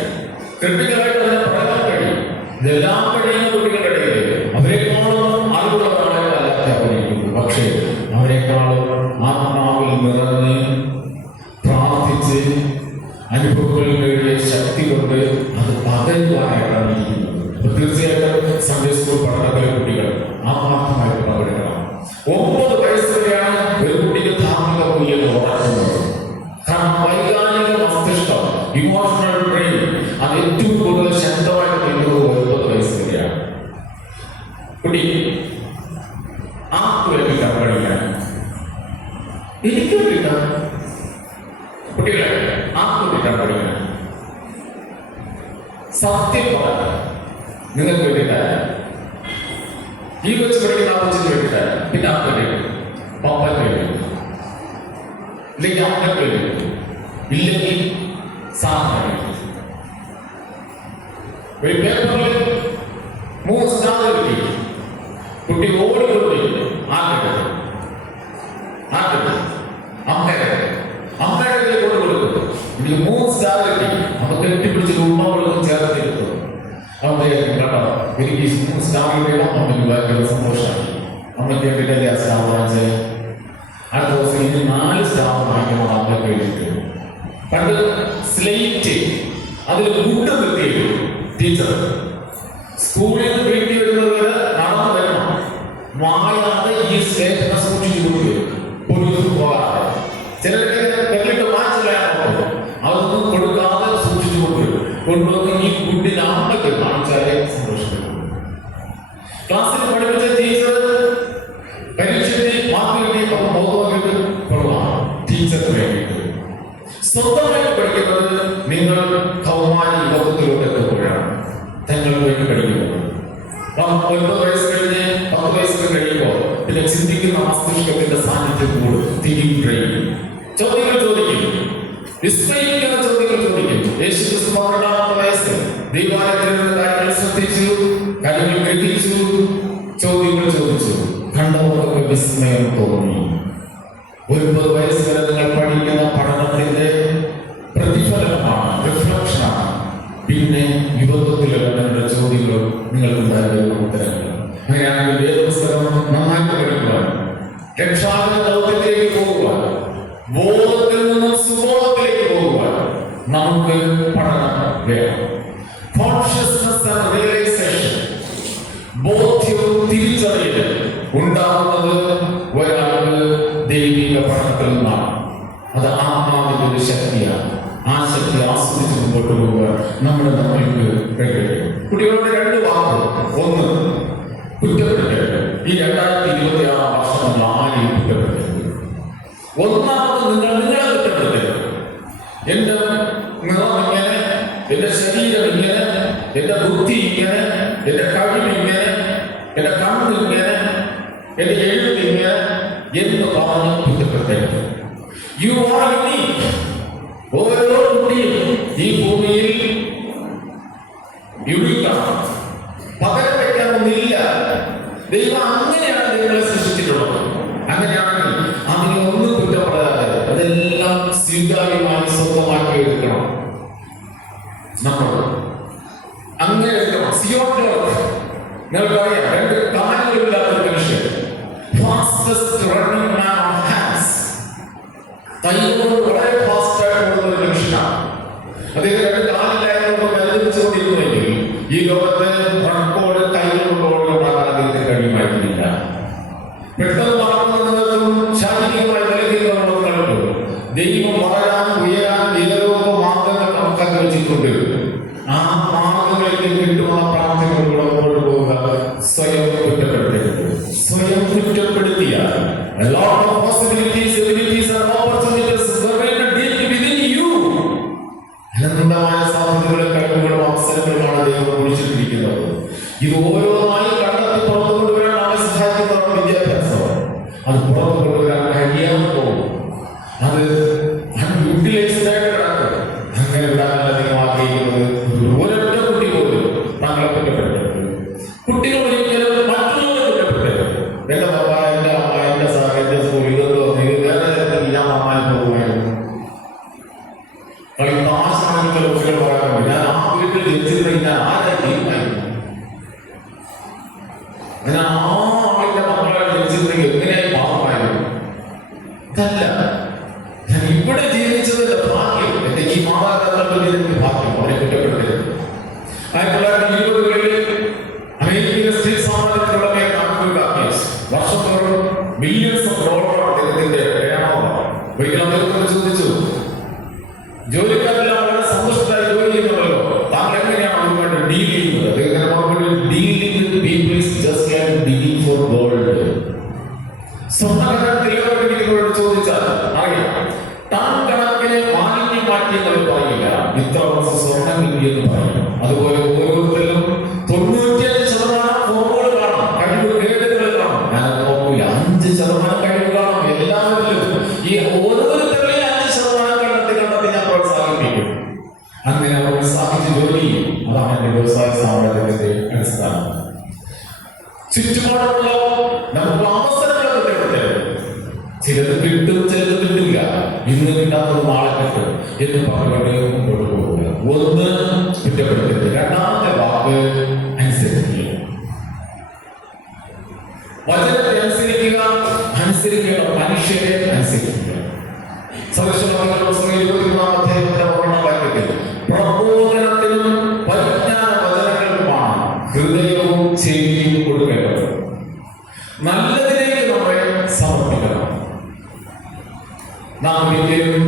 ക്രിട്ടിക്കലായിട്ട് അതിനെ പറയാൻ കഴിയും. ഇതെല്ലാം കഴിയുന്ന കുട്ടികളുടെ ഇടയിൽ അവരെക്കാളും അറിവുള്ളവരാണ് അധ്യാപകരിക്കുന്നത്. പക്ഷേ അവരെക്കാളും ആത്മാവിൽ നിറഞ്ഞ് പ്രാർത്ഥിച്ച് അനുഭവങ്ങളിലെ ശക്തി കൊണ്ട് അത് പകരുവാനായിട്ടാണ് ഇരിക്കുന്നത്. തീർച്ചയായിട്ടും സൺഡേ സ്കൂൾ പഠനത്തിലെ കുട്ടികൾ ആത്മാർത്ഥമായിട്ട് പകരുകയാണ്. 9 വയസ്സ് വരെയാണ് ഒരു കുട്ടിക്ക് ധാർമ്മിക മൂല്യങ്ങൾ വളർത്തുന്നത്. കാരണം വൈകാരിക മസ്തിഷ്കം, ഇമോഷണൽ ബ്രെയിൻ, അത് ഏറ്റവും കൂടുതൽ ശക്തമായിട്ട് നിൽക്കുന്നത് 9 വയസ്സ് വരെയാണ്. കുട്ടി ആത്മവിശ്വാസം പഠിക്കാൻ എനിക്ക് കിട്ടാം. കുട്ടികളെ ആത്മവിശ്വാസം പഠിക്കാൻ സത്യം പറയാം. നിങ്ങൾക്ക് വേണ്ടിയിട്ടാണ് ഈ വെച്ച് പഠിക്കുന്ന ആവശ്യത്തിന് വേണ്ടിയിട്ടാണ്. പിന്നെ ആത്മ പപ്പയ്ക്ക് വേണ്ടി ഇല്ലെങ്കിൽ അമ്മയ്ക്ക് വേണ്ടി ഇല്ലെങ്കിൽ സാധാരണ ഒരു പേപ്പറിൽ 3 സ്റ്റാർ കിട്ടി. കുട്ടി ഓടിക്കൊണ്ടി അമ്മയുടെ കൊണ്ട് കൊടുക്കും. എനിക്ക് 3 സ്റ്റാർ കിട്ടി. അപ്പൊ കെട്ടിപ്പിടിച്ച് ഉമ്മകളും ചേർത്തിരുത്തും. കേട്ടോ എനിക്ക് 3 സ്റ്റാർ കിട്ടിയോ അമ്മയ്ക്ക് ഭയങ്കര സന്തോഷമായി. അമ്മയ്ക്ക് വേണ്ടിയിട്ടല്ലേ ആ സ്റ്റാർ വാങ്ങിച്ചത്. അടുത്ത ദിവസം ഇനി 4 സ്റ്റാർ വാങ്ങിക്കുമ്പോൾ അമ്മയ്ക്ക് വേണ്ടിയിട്ട് പണ്ട് സ്ലേറ്റ് അതിൽ ഗുഡ് നിർത്തിയിട്ടു ടീച്ചർ സ്കൂളിൽ നിന്ന് വീട്ടിൽ വരുന്നത് വരെ നടന്നു വരണം. വായാതെ ഈ സ്ലേറ്റിനെ സൂക്ഷിച്ചു കൊടുക്കുക. പൊരുത്ത് പോകാതെ ചിലർക്ക് വെള്ളിട്ട് മാറ്റില്ലാണോ അതൊന്നും കൊടുക്കാതെ സൂക്ഷിച്ചു കൊടുക്കുക. കൊണ്ടുവന്ന് ഈ കുട്ടിനെ അമ്മയ്ക്ക് കാണിച്ചാലേ സന്തോഷിക്കും. ക്ലാസ്സിൽ പഠിപ്പിച്ച ടീച്ചർ പരീക്ഷയിൽ മാർക്ക് കിട്ടി ബോധമാക്കിയിട്ട് കൊള്ളാം. ടീച്ചർക്ക് വേണ്ടിയിട്ട് സ്വന്തമായിട്ട് പഠിക്കുന്നത് നിങ്ങൾ കൗമാര യുവത്വത്തിലോട്ട് എത്തുമ്പോഴാണ്. തങ്ങൾക്ക് വേണ്ടി പഠിക്കുന്നത് 9 വയസ്സ് കഴിഞ്ഞ് 10 വയസ്സ് കഴിയുമ്പോൾ പിന്നെ ചിന്തിക്കുന്ന മസ്തിഷ്കത്തിന്റെ സാന്നിധ്യം കൂടും. തിങ്കിങ് ബ്രെയിൻ ചോദ്യങ്ങൾ ചോദിക്കും, വിസ്മയിക്കുന്ന ചോദ്യങ്ങൾ ചോദിക്കും. യേശു ക്രിസ്തു 12 വയസ്സ് ദൈവാലയത്തിൽ കാര്യങ്ങൾ ശ്രദ്ധിച്ചു, കാര്യങ്ങൾ ഗ്രഹിച്ചു, ചോദ്യങ്ങൾ ചോദിച്ചു. കണ്ടവർക്ക് വിസ്മയം തോന്നി. 9 വയസ്സ് വരെ നിങ്ങൾ പഠിക്കുന്ന പഠനത്തിന്റെ പ്രതിഫലനമാണ്, റിഫ്ലക്ഷനാണ്. പിന്നെ യുവത്വത്തിലുള്ള നിങ്ങളുടെ ചോദ്യങ്ങളും നിങ്ങൾക്കുണ്ടാകുന്ന ഉത്തരങ്ങൾ. അങ്ങനെയാണെങ്കിൽ വേദപുസ്തകം നന്നായിട്ട് പഠിക്കുവാൻ, രക്ഷാകര ദൗത്യത്തിലേക്ക് പോകുവാൻ, ബോധത്തിൽ നിന്നും സുബോധത്തിലേക്ക് പോകുവാൻ നമുക്ക് പഠനം വേണം. കോൺഷ്യസ്നസ് ആൻഡ് റിയലൈസേഷൻ, ബോധ്യവും തിരിച്ചറിയലും ഉണ്ടാകുന്നത് ഒരാൾക്ക് ദൈവിക പഠനത്തിൽ നിന്നാണ്. അത് ആത്മാവിന്റെ ഒരു ശക്തിയാണ്. ആ ശക്തി ആസ്വദിച്ച് മുമ്പോട്ട് പോകുവാൻ നമ്മുടെ നമ്മൾക്ക് കഴിയും. കുട്ടികളുടെ 2 വാക്കുകൾ. ഒന്ന്, കുറ്റപ്പെടുത്തരുത്. ഈ 2026 വർഷം നമ്മൾ ആരെയും കുറ്റപ്പെടുത്തരുത്. ഒന്നാമത് നിങ്ങളെ കുറ്റപ്പെടുത്തരുത്. എന്റെ നിറം ഇങ്ങനെ, എന്റെ ശരീരം ഇങ്ങനെ, എന്റെ ബുദ്ധി ഇങ്ങനെ, എന്റെ കഴിവ് ഇങ്ങനെ, എന്റെ കണ്ണ് ഇങ്ങനെ, എന്റെ എഴുത്ത് ഇങ്ങനെ എന്ന് പറഞ്ഞ് കുറ്റപ്പെടുത്തരുത്. You are unique. ഓരോ കുട്ടിയും ഈ ഭൂമിയിൽ യുണീക്കാണ്. പകരം വയ്ക്കാനൊന്നില്ല. ദൈവം അങ്ങനെയാണ് നിങ്ങളെ സൃഷ്ടിച്ചിട്ടുള്ളത്. അങ്ങനെയാണെങ്കിൽ അതിനെ ഒന്നും കുറ്റപ്പെടാതെ അതെല്ലാം സ്വീകാര്യമായി സ്വന്തമാക്കി എടുക്കണം. നമ്മൾ അങ്ങനെ എടുക്കണം. നിങ്ങൾക്കറിയാം, 2 കാലുകളില്ലാത്ത മനുഷ്യൻ, fastest running man on hands, കൈകൊണ്ട് വളരെ ഫാസ്റ്റ് ആയിട്ട് പോകുന്ന ഒരു മനുഷ്യനാണ്. അദ്ദേഹം 2 കാലില്ലായതുകൊണ്ട് അനുഭവിച്ചുകൊണ്ടിരുന്നെങ്കിൽ ഈ ലോകത്ത് റെക്കോർഡ് കൈകളുള്ള ഓടുകൊണ്ടാകാൻ അദ്ദേഹത്തിന് കഴിയുമായിരുന്നില്ല. പെട്ടെന്ന് വളർന്നതും ശാരീരികമായി ബലഹീനതകളുണ്ട്. ദൈവം വളരാൻ ഉയരാൻ വിലലോക മാർഗങ്ങൾ നമുക്കൊക്കെ വെച്ചിട്ടുണ്ട്. ആ മാർഗങ്ങളിലേക്ക് കിട്ടുന്ന പ്രാർത്ഥനകളിലൂടെ മുമ്പോട്ട് പോകുക. സ്വയം കുറ്റപ്പെടുത്തരുത്. സ്വയം കുറ്റപ്പെടുത്തിയാൽ അനന്തമായ സാധ്യതകളും കഴിവുകളും അവസരങ്ങളുമാണ് ദൈവം കുറിച്ചിട്ടിരിക്കുന്നത്. ഇത് ഓരോന്നായി കണ്ടെത്തി പുറത്തു കൊണ്ടുവരാൻ അവരെ സഹായിക്കുന്നതാണ് വിദ്യാഭ്യാസം. അത് പുറത്തു കൊണ്ടുവരാൻ കഴിയാതെ പോകും. അത് യൂട്ടിലൈസ്ഡ് ആയിട്ട് കിടക്കും. അങ്ങനെ വിടാനല്ല നിങ്ങൾ ആഗ്രഹിക്കുന്നത്. ഒരൊറ്റ കുട്ടി പോലും താങ്കളെ കുറ്റപ്പെടുത്തരുത്. കുട്ടികൾ ഒരിക്കലും മറ്റുള്ളവരെ കുറ്റപ്പെടുത്തരുത്. എന്റെ പപ്പ, എന്റെ അമ്മ, എന്റെ സാർ, എന്റെ സ്കൂൾ, ഇതൊക്കെ വേറെ തരത്തിൽ ഞാൻ നന്നായി പോകുമായിരുന്നു. താമസമാണെങ്കിൽ കുട്ടികൾ പറയാറുണ്ട്, ഞാൻ ആ വീട്ടിൽ ജനിച്ചിരുന്നെങ്കിൽ ഞാൻ ആരെ തീരുമാനിക്കും, ഞാൻ ആ ആളിന്റെ മക്കളെ ജനിച്ചിരുന്നെങ്കിൽ എങ്ങനെയായി പാപമായിരുന്നു. അതല്ല, ഞാൻ ഇവിടെ ജീവിച്ചതിന്റെ ഭാഗ്യം. എന്റെ ഈ മാതാപിതാക്കൾ അതുപോലെ ഓരോരുത്തരും 95% ഫോമുകൾ കാണും, കഴിവുകേടുകൾ കാണും. ഞാൻ നോക്കൂല, 5% കഴിവ് കാണും എല്ലാവരിലും. ഈ ഓരോരുത്തരുടെയും 5% കണ്ടെത്തി ഞാൻ പ്രോത്സാഹിപ്പിക്കും. അങ്ങനെ പ്രോത്സാഹിച്ച് ജോലി ചെയ്യും. അതാണ് എന്റെ വ്യവസായ സ്ഥാപനത്തിന്റെ അടിസ്ഥാനം. ചുറ്റുപാടുള്ള നമുക്ക് അവസരങ്ങളൊക്കെ കിട്ടരുത്. ചിലത് കിട്ടും, ചിലത് കിട്ടില്ല. ഇന്ന് കിട്ടാത്തത് നാളെ കിട്ടും എന്ന് പറഞ്ഞുകൊണ്ട് മുമ്പോട്ട് പോകുക. ഒന്ന്, കുറ്റപ്പെടുത്തരുത്. രണ്ടാമത്തെ വാക്ക്, അനുസരിക്കുക. വചനത്തെ അനുസരിക്കുക, അനുസരിക്കേണ്ട മനുഷ്യരെ അനുസരിക്കുക. പ്രബോധനത്തിനും പരിജ്ഞാന വചനങ്ങൾക്കുമാണ് ഹൃദയവും ചെവിയും കൊടുക്കേണ്ടത്. നല്ലതിലേക്ക് നമ്മളെ സമർപ്പിക്കണം. നാം ഒരിക്കലും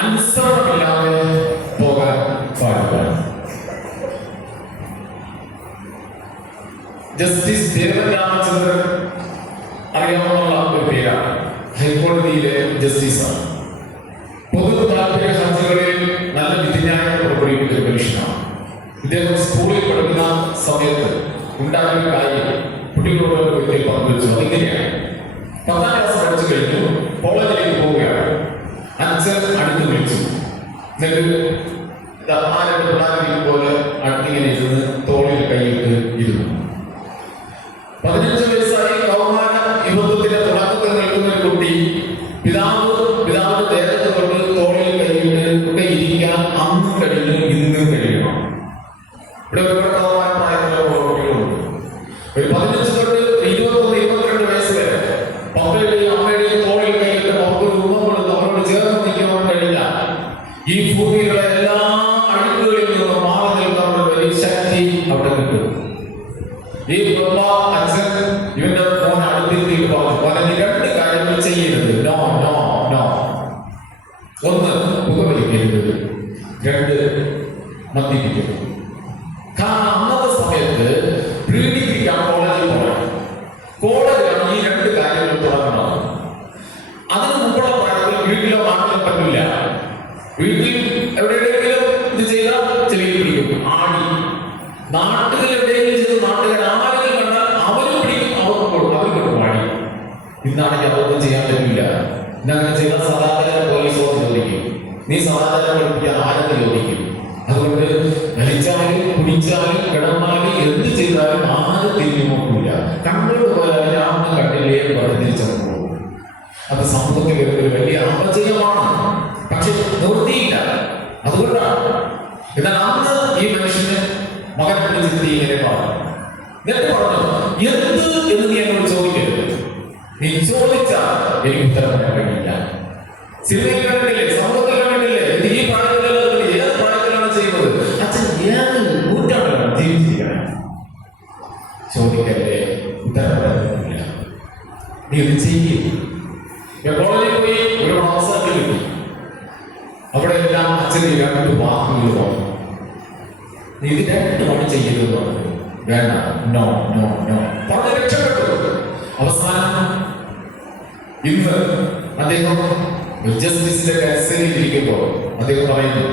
അനുസരണമില്ലാതെ പോകാൻ പാടില്ല. ജസ്റ്റിസ് ദേവൻ രാമചന്ദ്രൻ അറിയാവുന്ന ഒരു പേരാണ്. ഹൈക്കോടതിയിലെ ജസ്റ്റിസാണ്. പൊതു താല്പര്യ ഹർജികളിൽ നല്ല വിധിന്യായം പുറപ്പെടുവിക്കുന്ന മനുഷ്യനാണ്. ഇദ്ദേഹം സ്കൂളിൽ പഠിക്കുന്ന സമയത്ത് ഉണ്ടായ കാര്യം കുട്ടികളോട് ഒരിക്കൽ പങ്കുവച്ചു. അതിങ്ങനെയാണ്: 10ാം ക്ലാസ് പഠിച്ചു കഴിഞ്ഞു, കോളേജിലേക്ക് പോവുകയാണ്. അച്ഛൻ അടുത്ത് വിളിച്ചു. എന്നിട്ട് ആരുടെ പിള്ളേരിൽ പോലെ അടുത്തിങ്ങനെ ഇരുന്ന് തോളിൽ കൈയിട്ട് ഇരുന്നു. 15 വയസ്സായി കൗമാര യുവത്വത്തിന്റെ തുടക്കത്തിൽ നിൽക്കുന്ന ഒരു കുട്ടി പിതാവിന്റെ ദേഹത്ത് കൊണ്ട് തോളിൽ കൈയിട്ട് ഒക്കെ ഇരിക്കാൻ അന്നും കഴിഞ്ഞു, ഇന്നും കഴിയണം. ഇവിടെ ഒരുപാട് കൗമാര പ്രായത്തിലുള്ള കുട്ടികളുണ്ട്. ഒരു 15 തൊട്ട് 21-22 വയസ്സ് വരെ പപ്പയുടെയും അമ്മയുടെയും തോളിൽ കൈയിട്ട് അവർക്കൊരു ഉമ്മ കൊടുത്ത് അവരോട് ചേർന്ന് നിൽക്കുവാൻ കഴിയില്ല. ഈ ഭൂമിയിലുള്ള എല്ലാ അഴുക്കുകളിൽ നിന്നും മാറി നിൽക്കാനുള്ള വലിയ ശക്തി അവിടെ കിട്ടും. ഈ അച്ഛൻ ഇവന്റെ ഫോൺ അടുത്തിരുത്തി പറഞ്ഞു, 2 കാര്യങ്ങൾ ചെയ്യരുത്. No no no. 1, പുകവലിക്കരുത്. 2, മദ്യപിക്കരുത്. കാരണം അന്നത്തെ സമയത്ത് പ്രീഡിപ്പിക്കാൻ കോളേജിൽ പോകണം. കോളേജിലാണ് ഈ 2 കാര്യങ്ങൾ തുടങ്ങുന്നത്. അതിന് മുമ്പുള്ള പ്രായത്തിൽ വീട്ടിലോ നാട്ടിലോ പറ്റില്ല. വീട്ടിൽ എവിടെയെങ്കിലും ഇത് ചെയ്താൽ ചെവി പിടിക്കും, ആടി. നാട്ടിൽ എവിടെയെങ്കിലും ചെയ്ത് നാട്ടുകാർ ആരെങ്കിലും കണ്ടാൽ അവരും പിടിക്കും, അവർക്ക് പാടി. ഇന്നാണെങ്കിൽ അതൊന്നും ചെയ്യാൻ പറ്റില്ല. ഇന്നങ്ങനെ ചെയ്താൽ സദാചാര പോലീസോട് ചോദിക്കും, നീ സദാചാരം പഠിപ്പിക്കാൻ ആരെന്ന് ചോദിക്കും. അതുകൊണ്ട് വലിച്ചാലും കുടിച്ചാലും കിടന്നാലും എന്ത് ചെയ്താലും ആരും തിരിഞ്ഞു നോക്കില്ല. കണ്ണോട് പോയാലും രാമന് കണ്ടില്ലേ പറഞ്ഞിരിച്ചു പോകും. അത് സമൂഹത്തിൽ ഒരു വലിയ അപജയമാണ്. പക്ഷെ നിർത്തിയില്ല. അതുകൊണ്ടാണ്. എന്നാൽ അന്ന് ഈ മനുഷ്യന് മകന്റെ ചിന്തി ഇങ്ങനെ പറഞ്ഞു. എന്നിട്ട് പറഞ്ഞു, എന്ത് എന്ന് നീ എന്നോട് ചോദിക്കരുത്. നീ ചോദിച്ചാൽ എനിക്ക് ഉത്തരം പറയാൻ കഴിയില്ല. സിനിമയിൽ കണ്ടില്ലേ, സമൂഹത്തിൽ കണ്ടില്ലേ, ഈ പ്രായത്തിലുള്ള ഏത് പ്രായത്തിലാണ് ചെയ്യുന്നത്? അച്ഛൻ ഏത് നൂറ്റാണ്ടാണ് ജീവിച്ചിരിക്കണം. ചോദിക്കല്ലേ, ഉത്തരം പറയാൻ കഴിയില്ല. നീ ഇത് ചെയ്യും. കോളേജിൽ പോയി ഒരു അവസരത്തിൽ കിട്ടി. അവിടെ എല്ലാം അച്ഛന് 2 വാക്കുകൾ പറഞ്ഞു. നീ ഇത് 2 ചെയ്യരുത് പറഞ്ഞു. വേണ്ട, നോ നോ നോ പറഞ്ഞ് രക്ഷപ്പെട്ടു. അവസാനം ഇന്ന് അദ്ദേഹം ജസ്റ്റിസിന്റെ കസേരയിലിരിക്കുമ്പോൾ അദ്ദേഹം പറയുന്നു,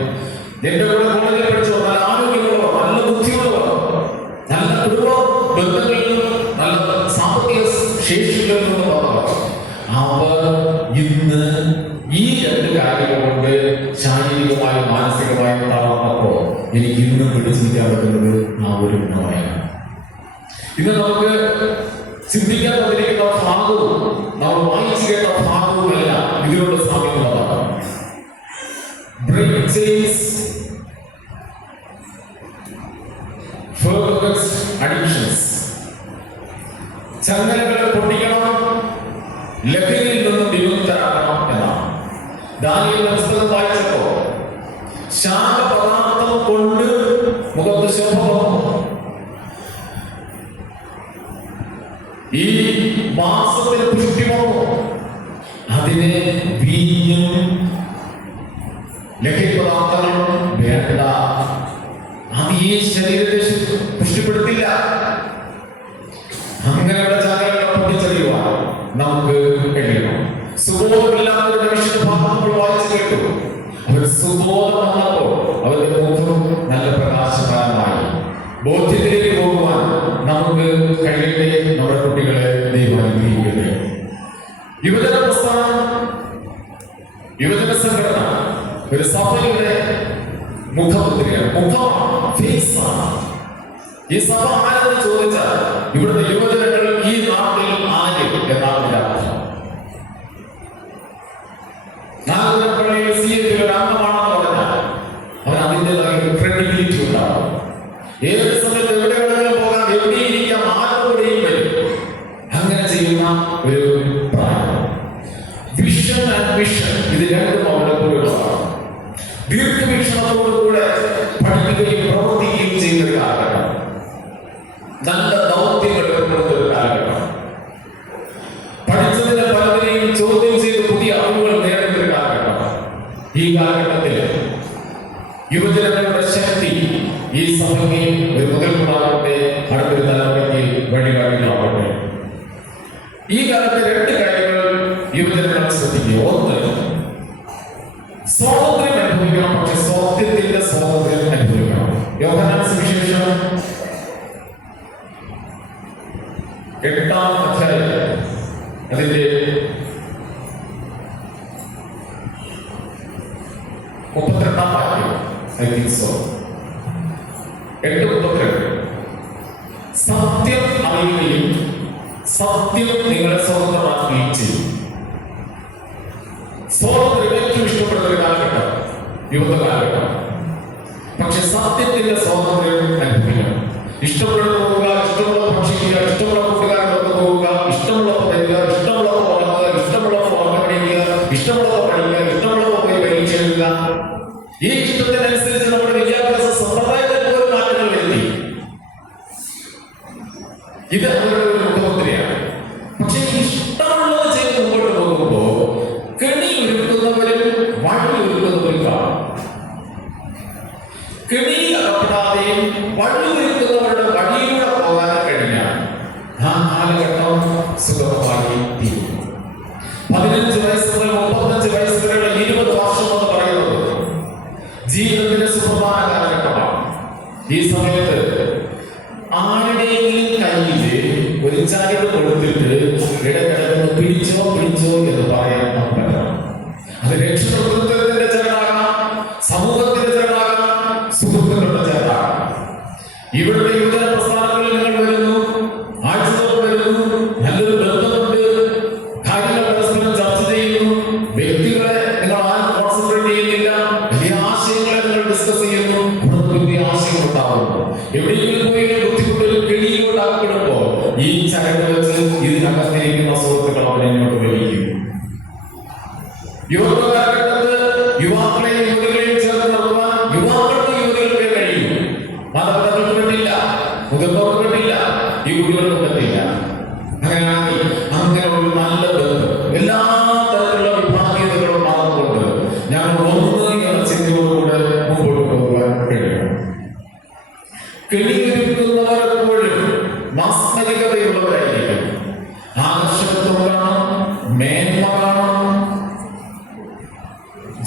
എന്റെ കൂടെ കോളേജിൽ പഠിച്ചു നല്ല ആരോഗ്യമുള്ളവർ, നല്ല ബുദ്ധിയുള്ളവർ, നല്ല കുടുംബ ബന്ധങ്ങളിൽ നിന്നും നല്ല സാമ്പത്തിക ശേഷികളിൽ നിന്നും വന്നവർ, അവർ ഇന്ന് ഈ 2 കാര്യങ്ങൾ കൊണ്ട് ശാരീരികമായും മാനസികമായും തളർന്നപ്പോൾ എനിക്ക് ഇന്നും പിടിച്ചിരിക്കാൻ പറ്റുന്നത് ആ ഒരു ഗുണമാണ്. ഇന്ന് നമുക്ക് ചിന്തിക്കാൻ തന്നിരിക്കുന്ന ഭാഗവും നമ്മൾ വായിച്ചു കേട്ട ഭാഗവുമല്ല ഇതിലൂടെ സാധിക്കുന്നതാണ്. ബ്രേക്ക് ചെയിൻസ്, അഡിക്ഷൻസ്, ചങ്ങലകളെ പൊട്ടിക്കണം, ലഹരിയിൽ നിന്നും വിമുക്തരാക്കണം എന്നാണ്. ദാനിയേലിന്റെ പുസ്തകം വായിച്ചപ്പോ ശാഖപദാർത്ഥം കൊണ്ട് മുഖത്ത് ശോഭ വന്നു. ഈ മാസത്തിൽ പുഷ്ടി വന്നു. അതിനെ വീഞ്ഞും ലഹരി പദാർത്ഥങ്ങളും വേണ്ട. അത് ഈ ശരീരത്തെ പുഷ്ടിപ്പെടുത്തില്ല. അങ്ങനെയുള്ള ചാനലുകളെ പൊട്ടിച്ചറിയുവാൻ നമുക്ക് കഴിയണം. സുബോധമില്ലാത്ത ഒരു മനുഷ്യന്റെ ഭാഗം നമ്മൾ വായിച്ചു കേട്ടു. അവർ സുബോധം വന്നപ്പോൾ അവർ ബോധ്യത്തിലേക്ക് പോകുവാൻ നമുക്ക് കഴിയട്ടെ. നമ്മുടെ കുട്ടികളെ ദൈവം അനുഗ്രഹിക്കട്ടെ. യുവജന പ്രസ്ഥാനം, യുവജന സംഘടന ഒരു സഭയുടെ മുഖമുദ്രയാണ്, മുഖമാണ്, ഫേസാണ്. ഈ സഭ ആരെന്ന് ചോദിച്ചാൽ ഇവിടുത്തെ യുവജനങ്ങൾ ഈ നാട്ടിൽ ആര് എന്നാണ് അർത്ഥം. നാഗപള്ളിയിൽ CF ഒരു അംഗമാണെന്ന് പറഞ്ഞാൽ അവൻ അതിൻ്റെതായ ക്രെഡിബിലിറ്റി ഉണ്ടാവും. ഏത് സമയത്ത് എവിടെ വേണമെങ്കിലും പോകാൻ, എവിടെ ഇരിക്കാം, ആരോടെയും വരും. അങ്ങനെ ചെയ്യുന്ന ഒരു പ്രായം. വിഷൻ ആൻഡ് മിഷൻ ഇത് രണ്ടും അവരുടെ കൂടെയുള്ളതാണ്. ദീർഘവീക്ഷണത്തോടുകൂടെ പഠിക്കുകയും പ്രവർത്തിക്കുകയും ചെയ്യുന്ന ഒരു കാലഘട്ടം, നല്ല ദൗത്യങ്ങൾ ഏർപ്പെടുന്ന ഒരു കാലഘട്ടം, പഠിച്ചതിന് പലതിനെയും ചോദ്യം ചെയ്ത് പുതിയ അറിവുകൾ നേടുന്ന ഒരു കാലഘട്ടം. ഈ കാലഘട്ടത്തിൽ യുവജനങ്ങളുടെ ശക്തി ഈ സഭയ്ക്ക് ഒരു മുതൽക്കൂടാകട്ടെ, അടുത്തൊരു തലമുറയ്ക്ക് വഴികാട്ടികളാകട്ടെ. ഈ കാലത്ത് രണ്ട് കാര്യങ്ങൾ യുവജനങ്ങൾ ശ്രദ്ധിക്കുക. ഒന്ന്, സ്വാതന്ത്ര്യം അനുഭവിക്കണം, പക്ഷെ സത്യത്തിന്റെ സ്വാതന്ത്ര്യം അനുഭവിക്കണം. യോഹന്നാൻ സുവിശേഷം 8-ാം അധ്യായം അതിന്റെ 32-ാം വാക്യം, I think so, 8:32. സത്യം അറിയുകയും സത്യം നിങ്ങളെ സ്വതന്ത്രമാക്കുകയും ചെയ്യും. സ്വാതന്ത്ര്യം ഏറ്റവും ഇഷ്ടപ്പെടുന്ന ഒരു കാലഘട്ടം യുവത കാലഘട്ടം. പക്ഷെ സത്യത്തിന്റെ സ്വാതന്ത്ര്യം അനുഭവിക്കണം. ഇഷ്ടപ്പെടുന്ന പോവുക, ഇഷ്ടമുള്ള ഭക്ഷിക്കുക, ഇഷ്ടമുള്ള കൂട്ടുകാരോട് പോവുക, ഇഷ്ടമുള്ളവ വരിക, ഇഷ്ടമുള്ളവ ഉറങ്ങുക, ഇഷ്ടമുള്ളവ ഉറങ്ങണിക്കുക, ഇഷ്ടമുള്ളവ പഠിക്കുക, ഇഷ്ടമുള്ളവ പോയി പരീക്ഷ എഴുതുക. ഈ ഇഷ്ടത്തിനനുസരിച്ച് നമ്മുടെ വിദ്യാഭ്യാസ സമ്പ്രദായത്തിൽ പോലും മാറ്റങ്ങൾ വരുത്തി. ഇത് അവരുടെ ഒരു മുഖമുദ്രയാണ്. പക്ഷെ ഇഷ്ടമുള്ളത് ചെയ്ത് മുമ്പോട്ട് പോകുമ്പോ കെണി ഒരുക്കുന്നവരും വഴി ഒരുക്കുന്നവരും കാണും. കെണി അകപ്പെടാതെയും വഴി ഒരുക്കുന്നവരുടെ വഴിയിലൂടെ പോകാൻ കഴിഞ്ഞാൽ ആ കാലഘട്ടം സുഗമമായി തീരും. 15 വയസ്സ് മുതൽ 35 വയസ്സ് വരെയുള്ള 20 വർഷം എന്ന് പറയുന്നത് ജീവിതത്തിന്റെ സുപ്രധാന കാലഘട്ടമാണ്. ഈ സമയത്ത് ആരുടെയെങ്കിലും കയ്യില് ഒരു ചരട് കൊടുത്തിട്ട് ഇടകിടന്ന് പിടിച്ചോ എന്ന് പറയാൻ പറ്റണം. അത് രക്ഷകർത്തൃത്വത്തിന്റെ ചരടാകാം, സമൂഹത്തിന്റെ ചരടാകാം, സുഹൃത്തുക്കളുടെ ചരടാകാം. ഇവിടുത്തെ യുവജന പ്രസ്ഥാനങ്ങളിൽ നിങ്ങൾ വരുന്നു, ആഴ്ചതോറും വരുന്നു, നല്ലൊരു ബന്ധമുണ്ട്, കാര്യങ്ങൾ പരസ്പരം ചർച്ച ചെയ്യുന്നു, വ്യക്തികളെ നിങ്ങൾ ആരും കോൺസെൻട്രേറ്റ് ചെയ്യുന്നില്ല, വലിയ ആശയങ്ങളെ നിങ്ങൾ ഡിസ്കസ് ചെയ്യുന്നു, വലിയ ആശയം ഉണ്ടാവുന്നു. എവിടെയെങ്കിലും പോയി ബുദ്ധിമുട്ടൊരു കിളിയിലോട്ട് ആക്കിടുമ്പോ ഈ ചരട് വെച്ച് ഇതിനകത്തിരിക്കുന്ന സുഹൃത്തുക്കൾ അവരെന്നോട് വലിക്കും. യുവത കാലഘട്ടത്ത് യുവാക്കളെയും യുവതികളെയും ചേർന്ന് നിർത്തുവാൻ യുവാക്കൾക്ക് യുവതികൾക്ക് കഴിയും. മാതാപിതാക്കൾക്ക് പറ്റില്ല, മുതിർന്നവർക്ക് പറ്റില്ല, ഈ കുട്ടികൾക്ക് പറ്റില്ല. അങ്ങനെ ഒരു നല്ല ബന്ധം, എല്ലാ തരത്തിലുള്ള വിഭാഗീയതകളും മാറുന്നുകൊണ്ട് ഞങ്ങൾ ഒന്ന് എന്ന ചിന്തയോടുകൂടെ മുമ്പോട്ട് പോകാൻ കഴിയണം. കെണിയൊരുക്കുന്നവർ എപ്പോഴും മാസ്മരികതയുള്ളവരായിരിക്കും. ആകർഷകത്വം കാണണം, മേന്മ കാണണം.